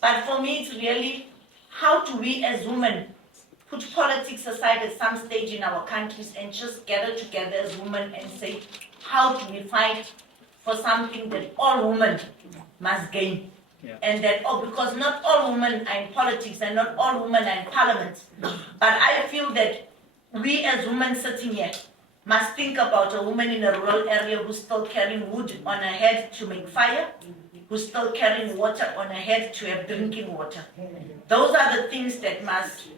But for me, it's really how do we as women put politics aside at some stage in our countries and just gather together as women and say, how do we fight for something that all women must gain? Yeah. And that, because not all women are in politics and not all women are in parliament. But I feel that we as women sitting here must think about a woman in a rural area who's still carrying wood on her head to make fire, who's still carrying water on her head to have drinking water. Those are the things that must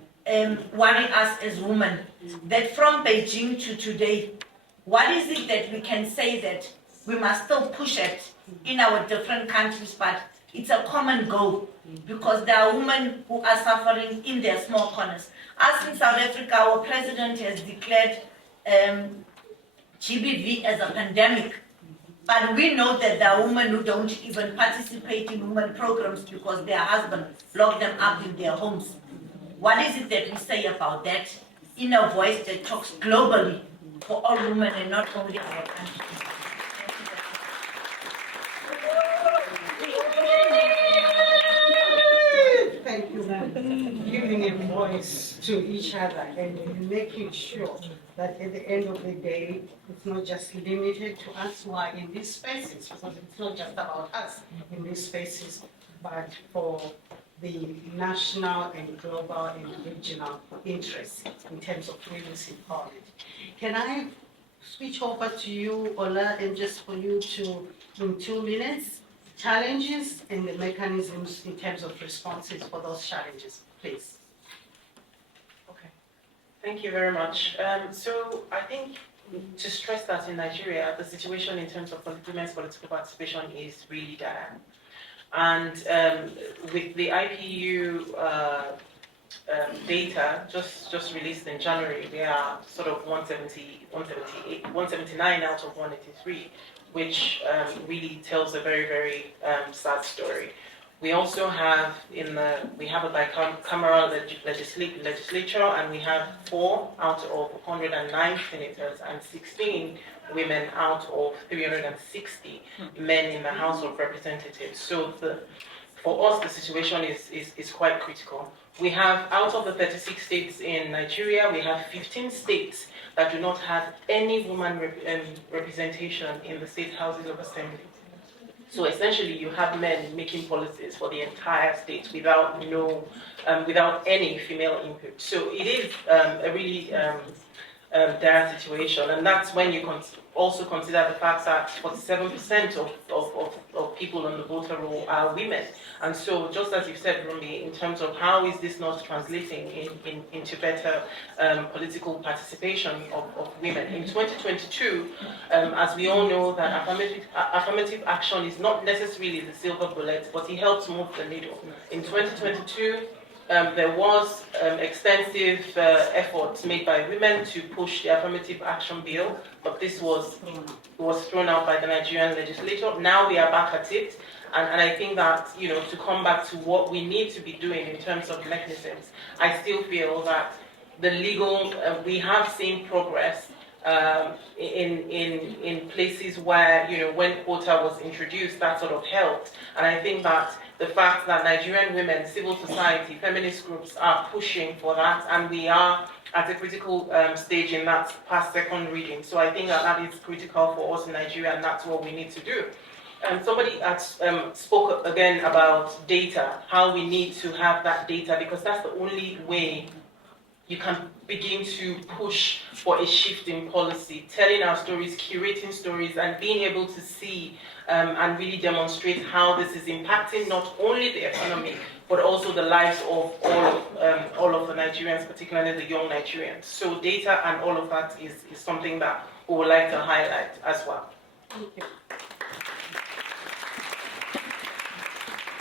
worry us as women. That from Beijing to today, what is it that we can say that we must still push at in our different countries, but it's a common goal because there are women who are suffering in their small corners. As in South Africa, our president has declared GBV as a pandemic, but we know that there are women who don't even participate in women programs because their husbands lock them up in their homes. What is it that we say about that in a voice that talks globally for all women and not only our country? Thank you, ma'am. Giving a voice to each other and making sure that at the end of the day, it's not just limited to us who are in these spaces, because it's not just about us in these spaces, but for the national and global and regional interests in terms of women's empowerment. Can I switch over to you, Ola, and just for you to, in 2 minutes, challenges and the mechanisms in terms of responses for those challenges, please. Okay, thank you very much. So I think to stress that in Nigeria, the situation in terms of women's political participation is really dire. And with the IPU data just released in January, we are sort of 179 out of 183, which really tells a very, very sad story. We also have we have a bicameral legislature, and we have 4 out of 109 senators and 16 women out of 360 men in the House of Representatives. So for us, the situation is quite critical. We have, out of the 36 states in Nigeria, we have 15 states that do not have any woman representation in the state houses of assembly. So essentially, you have men making policies for the entire state without any female input. So it is a really dire situation, and that's when you also consider the fact that 47% of people on the voter roll are women. And so, just as you said, Rumi, in terms of how is this not translating into better political participation of women. In 2022, as we all know, that affirmative action is not necessarily the silver bullet, but it helps move the needle. In 2022, there was extensive efforts made by women to push the affirmative action bill, but this was thrown out by the Nigerian legislature. Now we are back at it, and I think that, to come back to what we need to be doing in terms of mechanisms, I still feel that the legal, we have seen progress in places where, when quota was introduced, that sort of helped, and I think that the fact that Nigerian women, civil society, feminist groups are pushing for that, and we are at a critical stage in that past second reading. So I think that is critical for us in Nigeria, and that's what we need to do. Somebody spoke again about data, how we need to have that data, because that's the only way you can begin to push for a shift in policy, telling our stories, curating stories, and being able to see and really demonstrate how this is impacting not only the economy, but also the lives of all of the Nigerians, particularly the young Nigerians. So data and all of that is something that we would like to highlight as well. Thank you.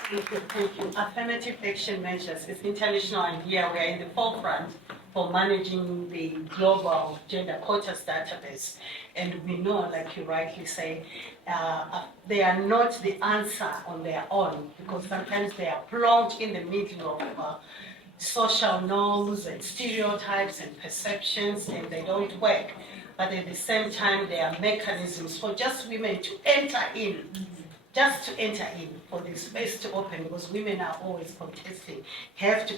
Thank you. Affirmative action measures is international, and here we are in the forefront for managing the global gender quotas database. And we know, like you rightly say, they are not the answer on their own, because sometimes they are plunged in the middle of social norms and stereotypes and perceptions, and they don't work. But at the same time, there are mechanisms for just women to enter in, for the space to open, because women are always contesting, have to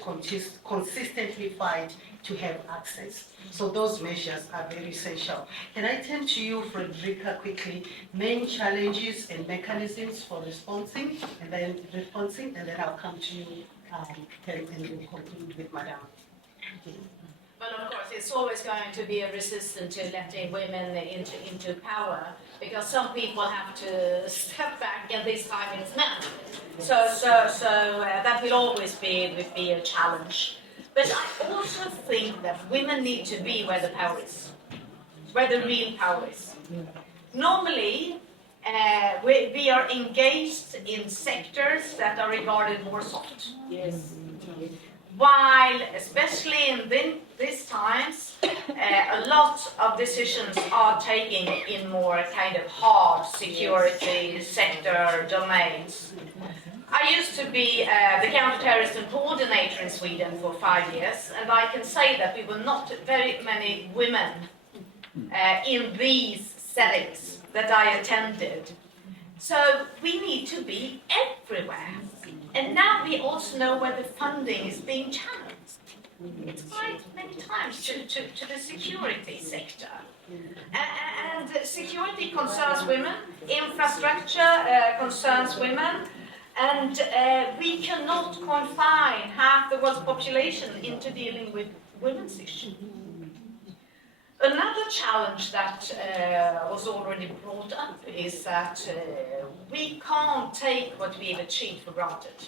consistently fight to have access. So those measures are very essential. Can I turn to you, Frederica, quickly? Main challenges and mechanisms for responding, and then I'll come to you, and we'll conclude with Madam. Well, of course, it's always going to be a resistance to letting women into power, because some people have to step back, and this time it's men. So that will always be a challenge. But I also think that women need to be where the power is, where the real power is. Normally, we are engaged in sectors that are regarded more soft. Yes. While, especially in these times, a lot of decisions are taken in more kind of hard security sector domains. I used to be the counterterrorism coordinator in Sweden for 5 years, and I can say that we were not very many women in these settings that I attended. So we need to be everywhere. And now we also know where the funding is being channeled. It's quite many times to the security sector. And security concerns women, infrastructure concerns women, and we cannot confine half the world's population into dealing with women's issues. Another challenge that was already brought up is that we can't take what we've achieved for granted.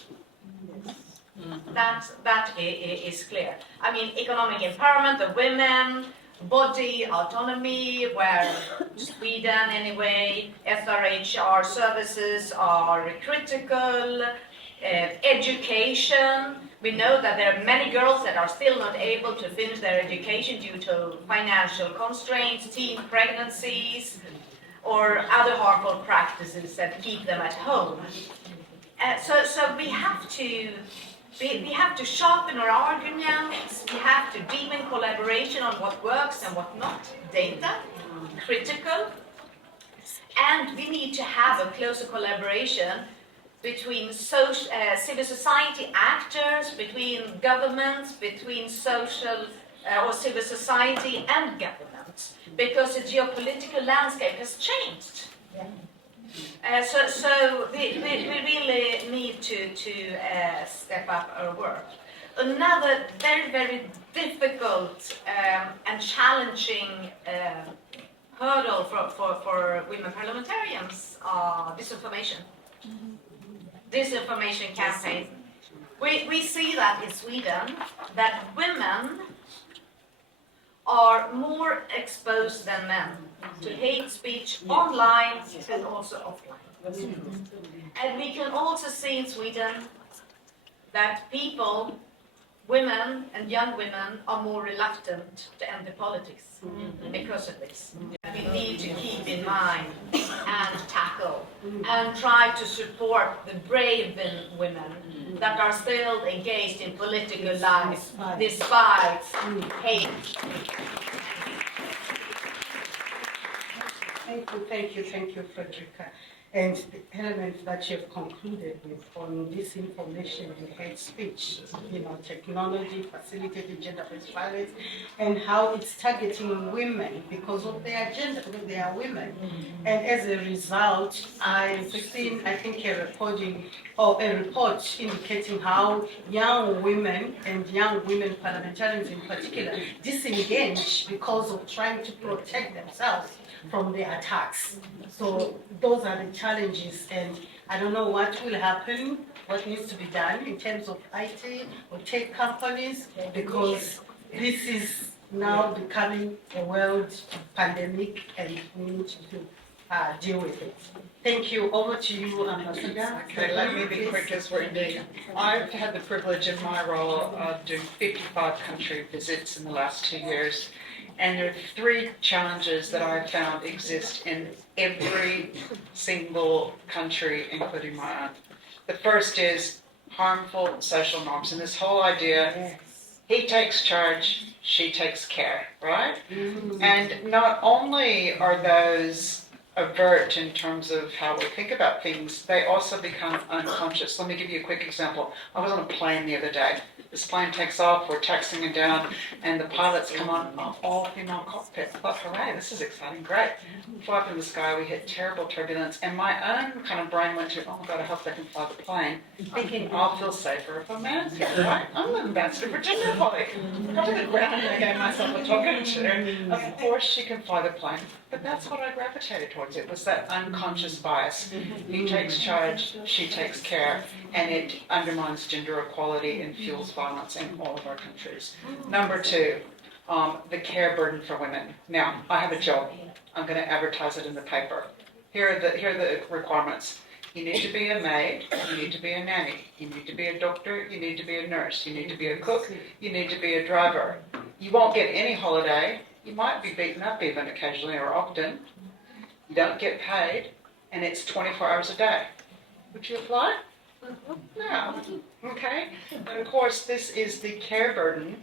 That is clear. I mean, economic empowerment of women, body autonomy, where Sweden anyway, SRHR services are critical, education. We know that there are many girls that are still not able to finish their education due to financial constraints, teen pregnancies, or other harmful practices that keep them at home. So we have to sharpen our arguments. We have to deepen collaboration on what works and what not. Data, critical, and we need to have a closer collaboration between civil society actors, between governments, between social or civil society and government, because the geopolitical landscape has changed. So we really need to step up our work. Another very, very difficult and challenging hurdle for women parliamentarians are disinformation. Disinformation campaign. We see that in Sweden, that women are more exposed than men to hate speech online and also offline. And we can also see in Sweden that people, women and young women, are more reluctant to enter politics because of this. We need to keep in mind and tackle and try to support the brave women that are still engaged in political life despite hate. Thank you, Frederica. And the element that you've concluded with on disinformation and hate speech, technology facilitated gender-based violence, and how it's targeting women because of their gender, because they are women. And as a result, I've seen, I think, a report indicating how young women and young women parliamentarians in particular disengage because of trying to protect themselves from the attacks. So those are the challenges, and I don't know what will happen, what needs to be done in terms of IT or tech companies, because this is now becoming a world pandemic and we need to deal with it. Thank you. Over to you, Ambassador. Okay, let me be quick as we're ending. I've had the privilege in my role of doing 55 country visits in the last 2 years. And there are 3 challenges that I've found exist in every single country, including my own. The first is harmful social norms. And this whole idea, he takes charge, she takes care, right? And not only are those avert in terms of how we think about things, they also become unconscious. Let me give you a quick example. I was on a plane the other day. This plane takes off, we're taxiing it down, and the pilots come on, all-female cockpit. I thought, hooray, this is exciting, great. Fly up in the sky, we hit terrible turbulence, and my own kind of brain went to, oh my God, I hope they can fly the plane. Thinking, I'll feel safer if a man's here, right? I'm the ambassador for gender equality. I got to the ground and I gave myself a talking to. Of course she can fly the plane. But that's what I gravitated towards. It was that unconscious bias. He takes charge, she takes care, and it undermines gender equality and fuels violence in all of our countries. Number 2, the care burden for women. Now, I have a job. I'm going to advertise it in the paper. Here are the requirements. You need to be a maid, you need to be a nanny, you need to be a doctor, you need to be a nurse, you need to be a cook, you need to be a driver. You won't get any holiday. You might be beaten up even occasionally or often. You don't get paid, and it's 24 hours a day. Would you apply? No. Okay? And of course, this is the care burden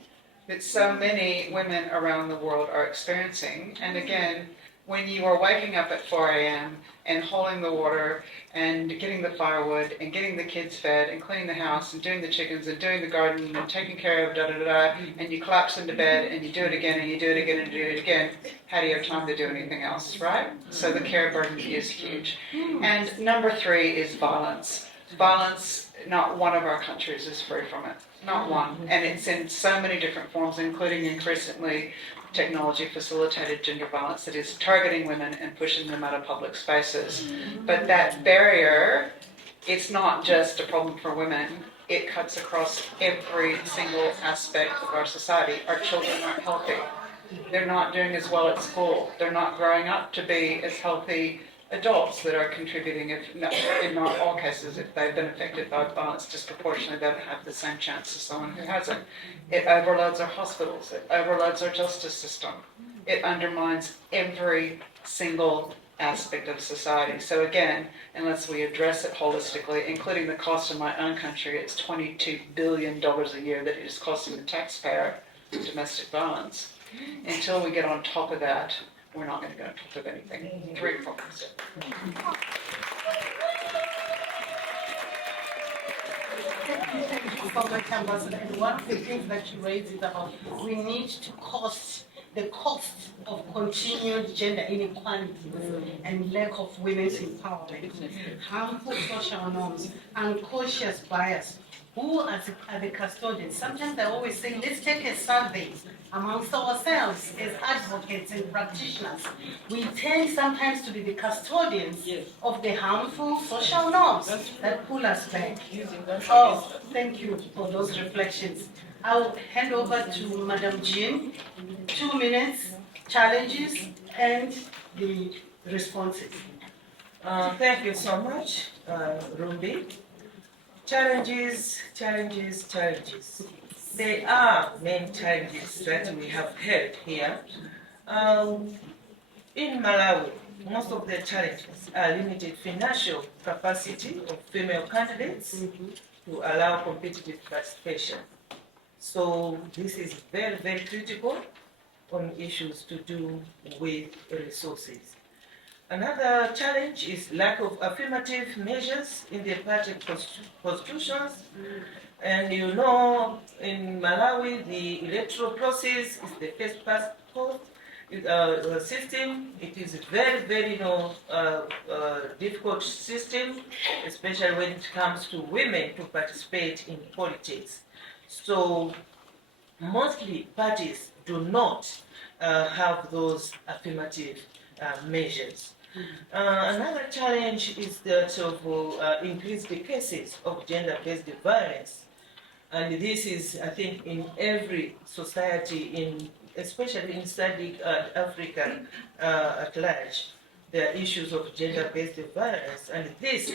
that so many women around the world are experiencing. And again, when you are waking up at 4 a.m. and hauling the water and getting the firewood and getting the kids fed and cleaning the house and doing the chickens and doing the garden and taking care of da-da-da-da, and you collapse into bed and you do it again and you do it again and do it again, how do you have time to do anything else, right? So the care burden is huge. And number 3 is violence. Violence, not one of our countries is free from it. Not one. And it's in so many different forms, including increasingly technology-facilitated gender violence that is targeting women and pushing them out of public spaces. But that barrier, it's not just a problem for women. It cuts across every single aspect of our society. Our children aren't healthy. They're not doing as well at school. They're not growing up to be as healthy adults that are contributing, in not all cases, if they've been affected by violence disproportionately, they don't have the same chance as someone who hasn't. It overloads our hospitals, it overloads our justice system, it undermines every single aspect of society. So again, unless we address it holistically, including the cost of my own country, it's $22 billion a year that it is costing the taxpayer domestic violence. Until we get on top of that, we're not going to go on top of anything. 3 problems. Thank you so much, Ambassador. And one of the things that you raised is about we need to the cost of continued gender inequality and lack of women's empowerment, harmful social norms, unconscious bias. Who are the custodians? Sometimes I always say, let's take a survey amongst ourselves as advocates and practitioners. We tend sometimes to be the custodians of the harmful social norms that pull us back. Oh, thank you for those reflections. I'll hand over to Madam Jean. 2 minutes, challenges and the responses. Thank you so much, Rumbi. Challenges. There are many challenges that we have heard here. In Malawi, most of the challenges are limited financial capacity of female candidates to allow competitive participation. So this is very, very critical on issues to do with resources. Another challenge is lack of affirmative measures in the party constitutions. And you know, in Malawi, the electoral process is the first past post system. It is a very, very difficult system, especially when it comes to women to participate in politics. So mostly parties do not have those affirmative measures. Another challenge is that of increased cases of gender-based violence. And this is, I think, in every society, especially in Sadic Africa at large, there are issues of gender-based violence, and this,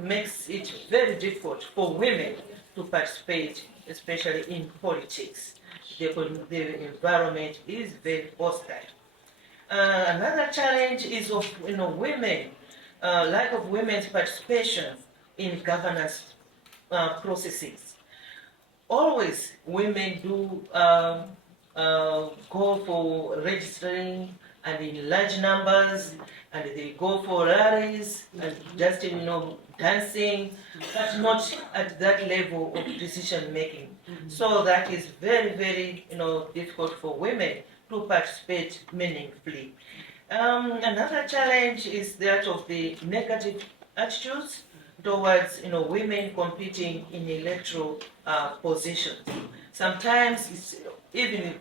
makes it very difficult for women to participate, especially in politics. The environment is very hostile. Another challenge is of women, lack of women's participation in governance processes. Always women do go for registering and in large numbers, and they go for rallies and just dancing, but not at that level of decision making. So that is very, very difficult for women to participate meaningfully. Another challenge is that of the negative attitudes towards women competing in electoral positions. Sometimes it's even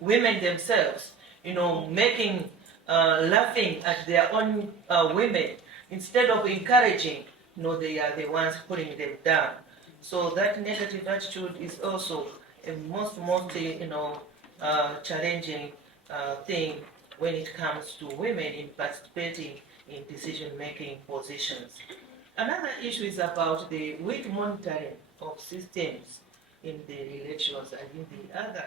women themselves, making laughing at their own women instead of encouraging. They are the ones putting them down. So that negative attitude is also a most challenging thing when it comes to women in participating in decision-making positions. Another issue is about the weak monitoring of systems in the elections and in the other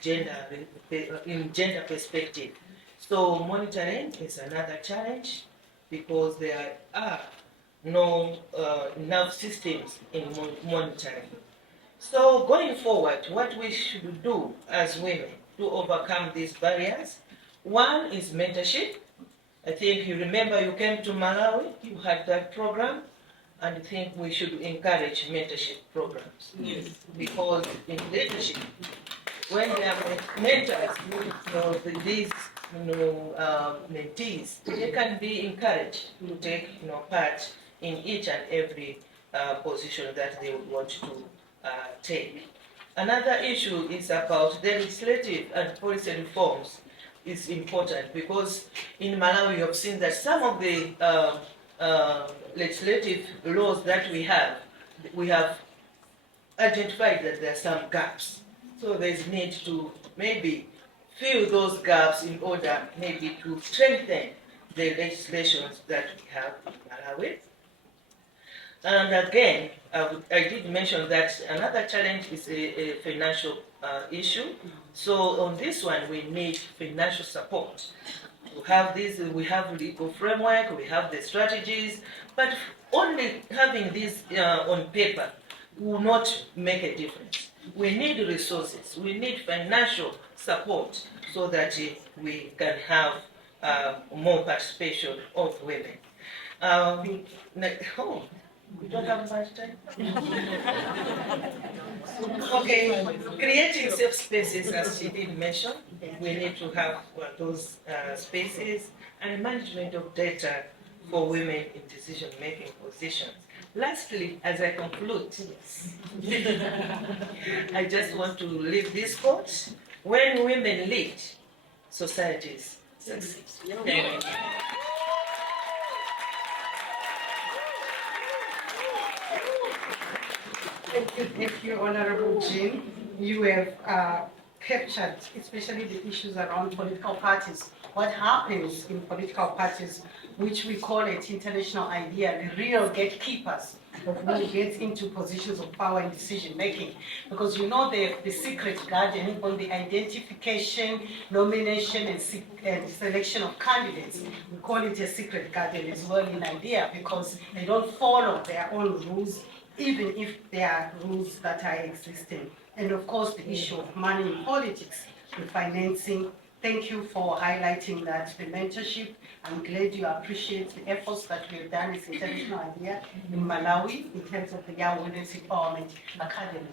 gender perspective. So monitoring is another challenge because there are no enough systems in monitoring. So going forward, what we should do as women to overcome these barriers, one is mentorship. I think you remember you came to Malawi, you had that program, and I think we should encourage mentorship programs. Yes. Because in leadership, when there are mentors, these mentees, they can be encouraged to take part in each and every position that they would want to take. Another issue is about the legislative and policy reforms is important because in Malawi we have seen that some of the legislative laws that we have identified that there are some gaps. So there's need to maybe fill those gaps in order maybe to strengthen the legislations that we have in Malawi. And again, I did mention that another challenge is a financial issue. So on this one, we need financial support. We have legal framework, we have the strategies, but only having this on paper will not make a difference. We need resources, we need financial support so that we can have more participation of women. We don't have much time. Okay, creating safe spaces, as she did mention, we need to have those spaces and management of data for women in decision-making positions. Lastly, as I conclude, I just want to leave this quote: when women lead, societies succeed. Thank you, Honorable Jean. You have captured especially the issues around political parties. What happens in political parties, which we call it international idea, the real gatekeepers of who gets into positions of power and decision making. Because the secret garden on the identification, nomination, and selection of candidates. We call it a secret garden as well in idea because they don't follow their own rules, even if there are rules that are existing. And of course, the issue of money in politics, the financing thank you for highlighting that, the mentorship. I'm glad you appreciate the efforts that we have done as International Idea in Malawi in terms of the Young Women's Empowerment Academy.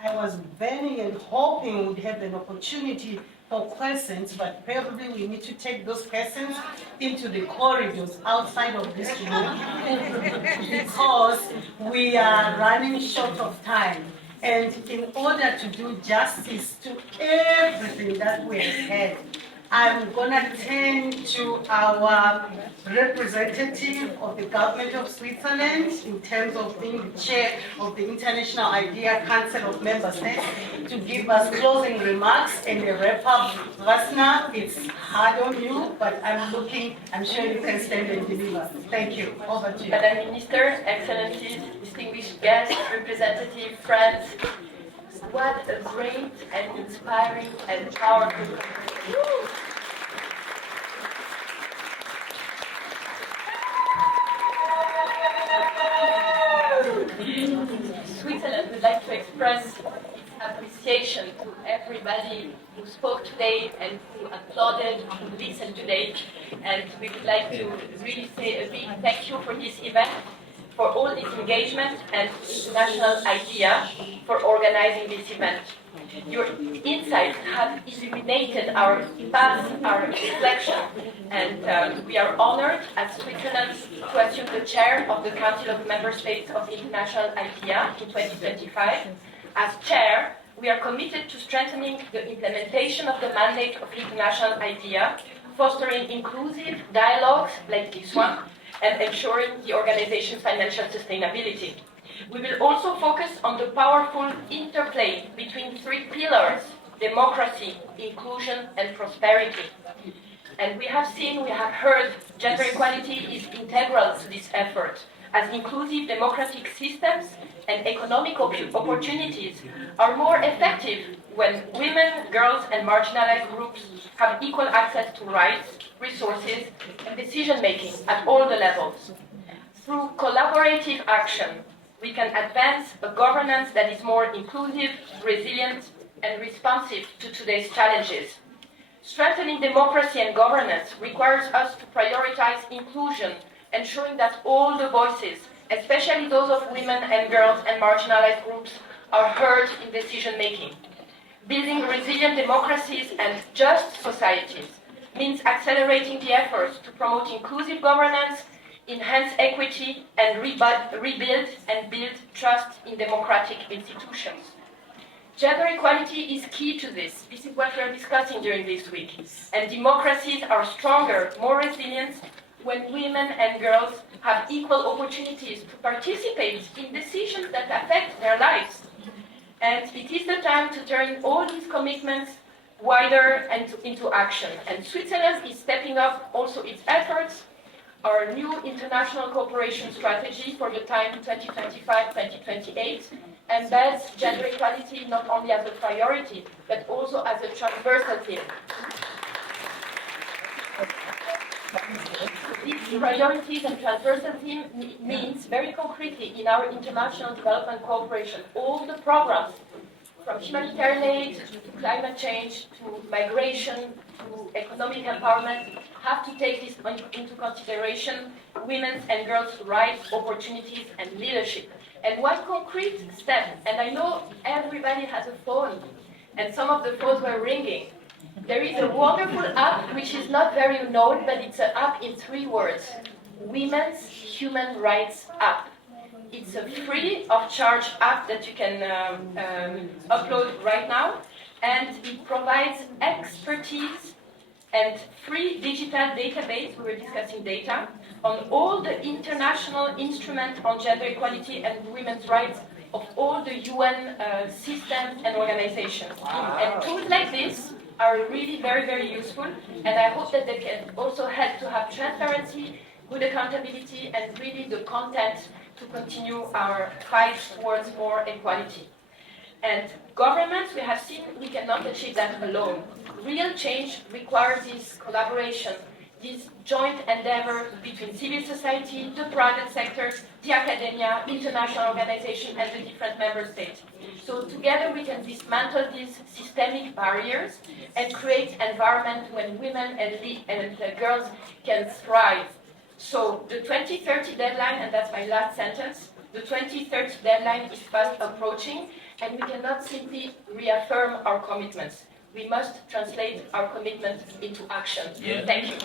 I was planning and hoping we'd have an opportunity for questions, but probably we need to take those questions into the corridors outside of this room because we are running short of time. And in order to do justice to everything that we have had, I'm going to turn to our representative of the government of Switzerland in terms of being the chair of the International Idea Council of Member States to give us closing remarks and a wrap-up. Vasna, it's hard on you, but I'm sure you can stand and deliver. Thank you. Over to you. Madam Minister, Excellencies, distinguished guests, representative, friends, what a great and inspiring and powerful conference. Switzerland would like to express its appreciation to everybody who spoke today and who applauded, who listened today. And we would like to really say a big thank you for this event, for all this engagement, and International Idea for organizing this event. Your insights have illuminated our path, our reflection, and we are honored as Switzerland to assume the chair of the Council of Member States of the International Idea in 2025. As chair, we are committed to strengthening the implementation of the mandate of the International Idea, fostering inclusive dialogues like this one, and ensuring the organization's financial sustainability. We will also focus on the powerful interplay between three pillars: democracy, inclusion, and prosperity. And we have heard, gender equality is integral to this effort, as inclusive democratic systems and economic opportunities are more effective when women, girls, and marginalized groups have equal access to rights, resources, and decision-making at all the levels. Through collaborative action, we can advance a governance that is more inclusive, resilient, and responsive to today's challenges. Strengthening democracy and governance requires us to prioritize inclusion, ensuring that all the voices, especially those of women and girls and marginalized groups, are heard in decision-making. Building resilient democracies and just societies means accelerating the efforts to promote inclusive governance, enhance equity, and rebuild and build trust in democratic institutions. Gender equality is key to this. This is what we are discussing during this week. And democracies are stronger, more resilient, when women and girls have equal opportunities to participate in decisions that affect their lives. And it is the time to turn all these commitments wider and into action. And Switzerland is stepping up also its efforts. Our new international cooperation strategy for the time 2025-2028 embeds gender equality not only as a priority, but also as a transversal theme. These priorities and transversal theme means very concretely in our international development cooperation, all the programs from humanitarian aid to climate change to migration to economic empowerment have to take this into consideration, women's and girls' rights, opportunities, and leadership. And one concrete step, and I know everybody has a phone, and some of the phones were ringing. There is a wonderful app which is not very known, but it's an app in 3 words: Women's Human Rights App. It's a free of charge app that you can upload right now, and it provides expertise and free digital database, we were discussing data, on all the international instruments on gender equality and women's rights of all the UN systems and organizations. And tools like this are really very, very useful, and I hope that they can also help to have transparency, good accountability, and really the content to continue our fight towards more equality. And governments, we have seen, we cannot achieve that alone. Real change requires this collaboration this joint endeavor between civil society, the private sector, the academia, international organizations, and the different member states. So together we can dismantle these systemic barriers and create an environment when women and girls can thrive. So the 2030 deadline, and that's my last sentence, the 2030 deadline is fast approaching, and we cannot simply reaffirm our commitments. We must translate our commitments into action. Yeah. Thank you.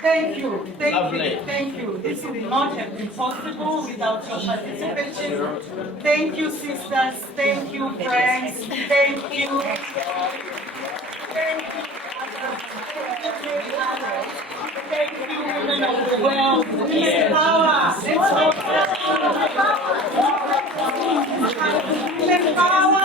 Thank you. Thank you. This would not have been possible without your participation. Thank you, sisters. Thank you, friends. Thank you. Thank you. Thank you, women of the world. Women power. Women power.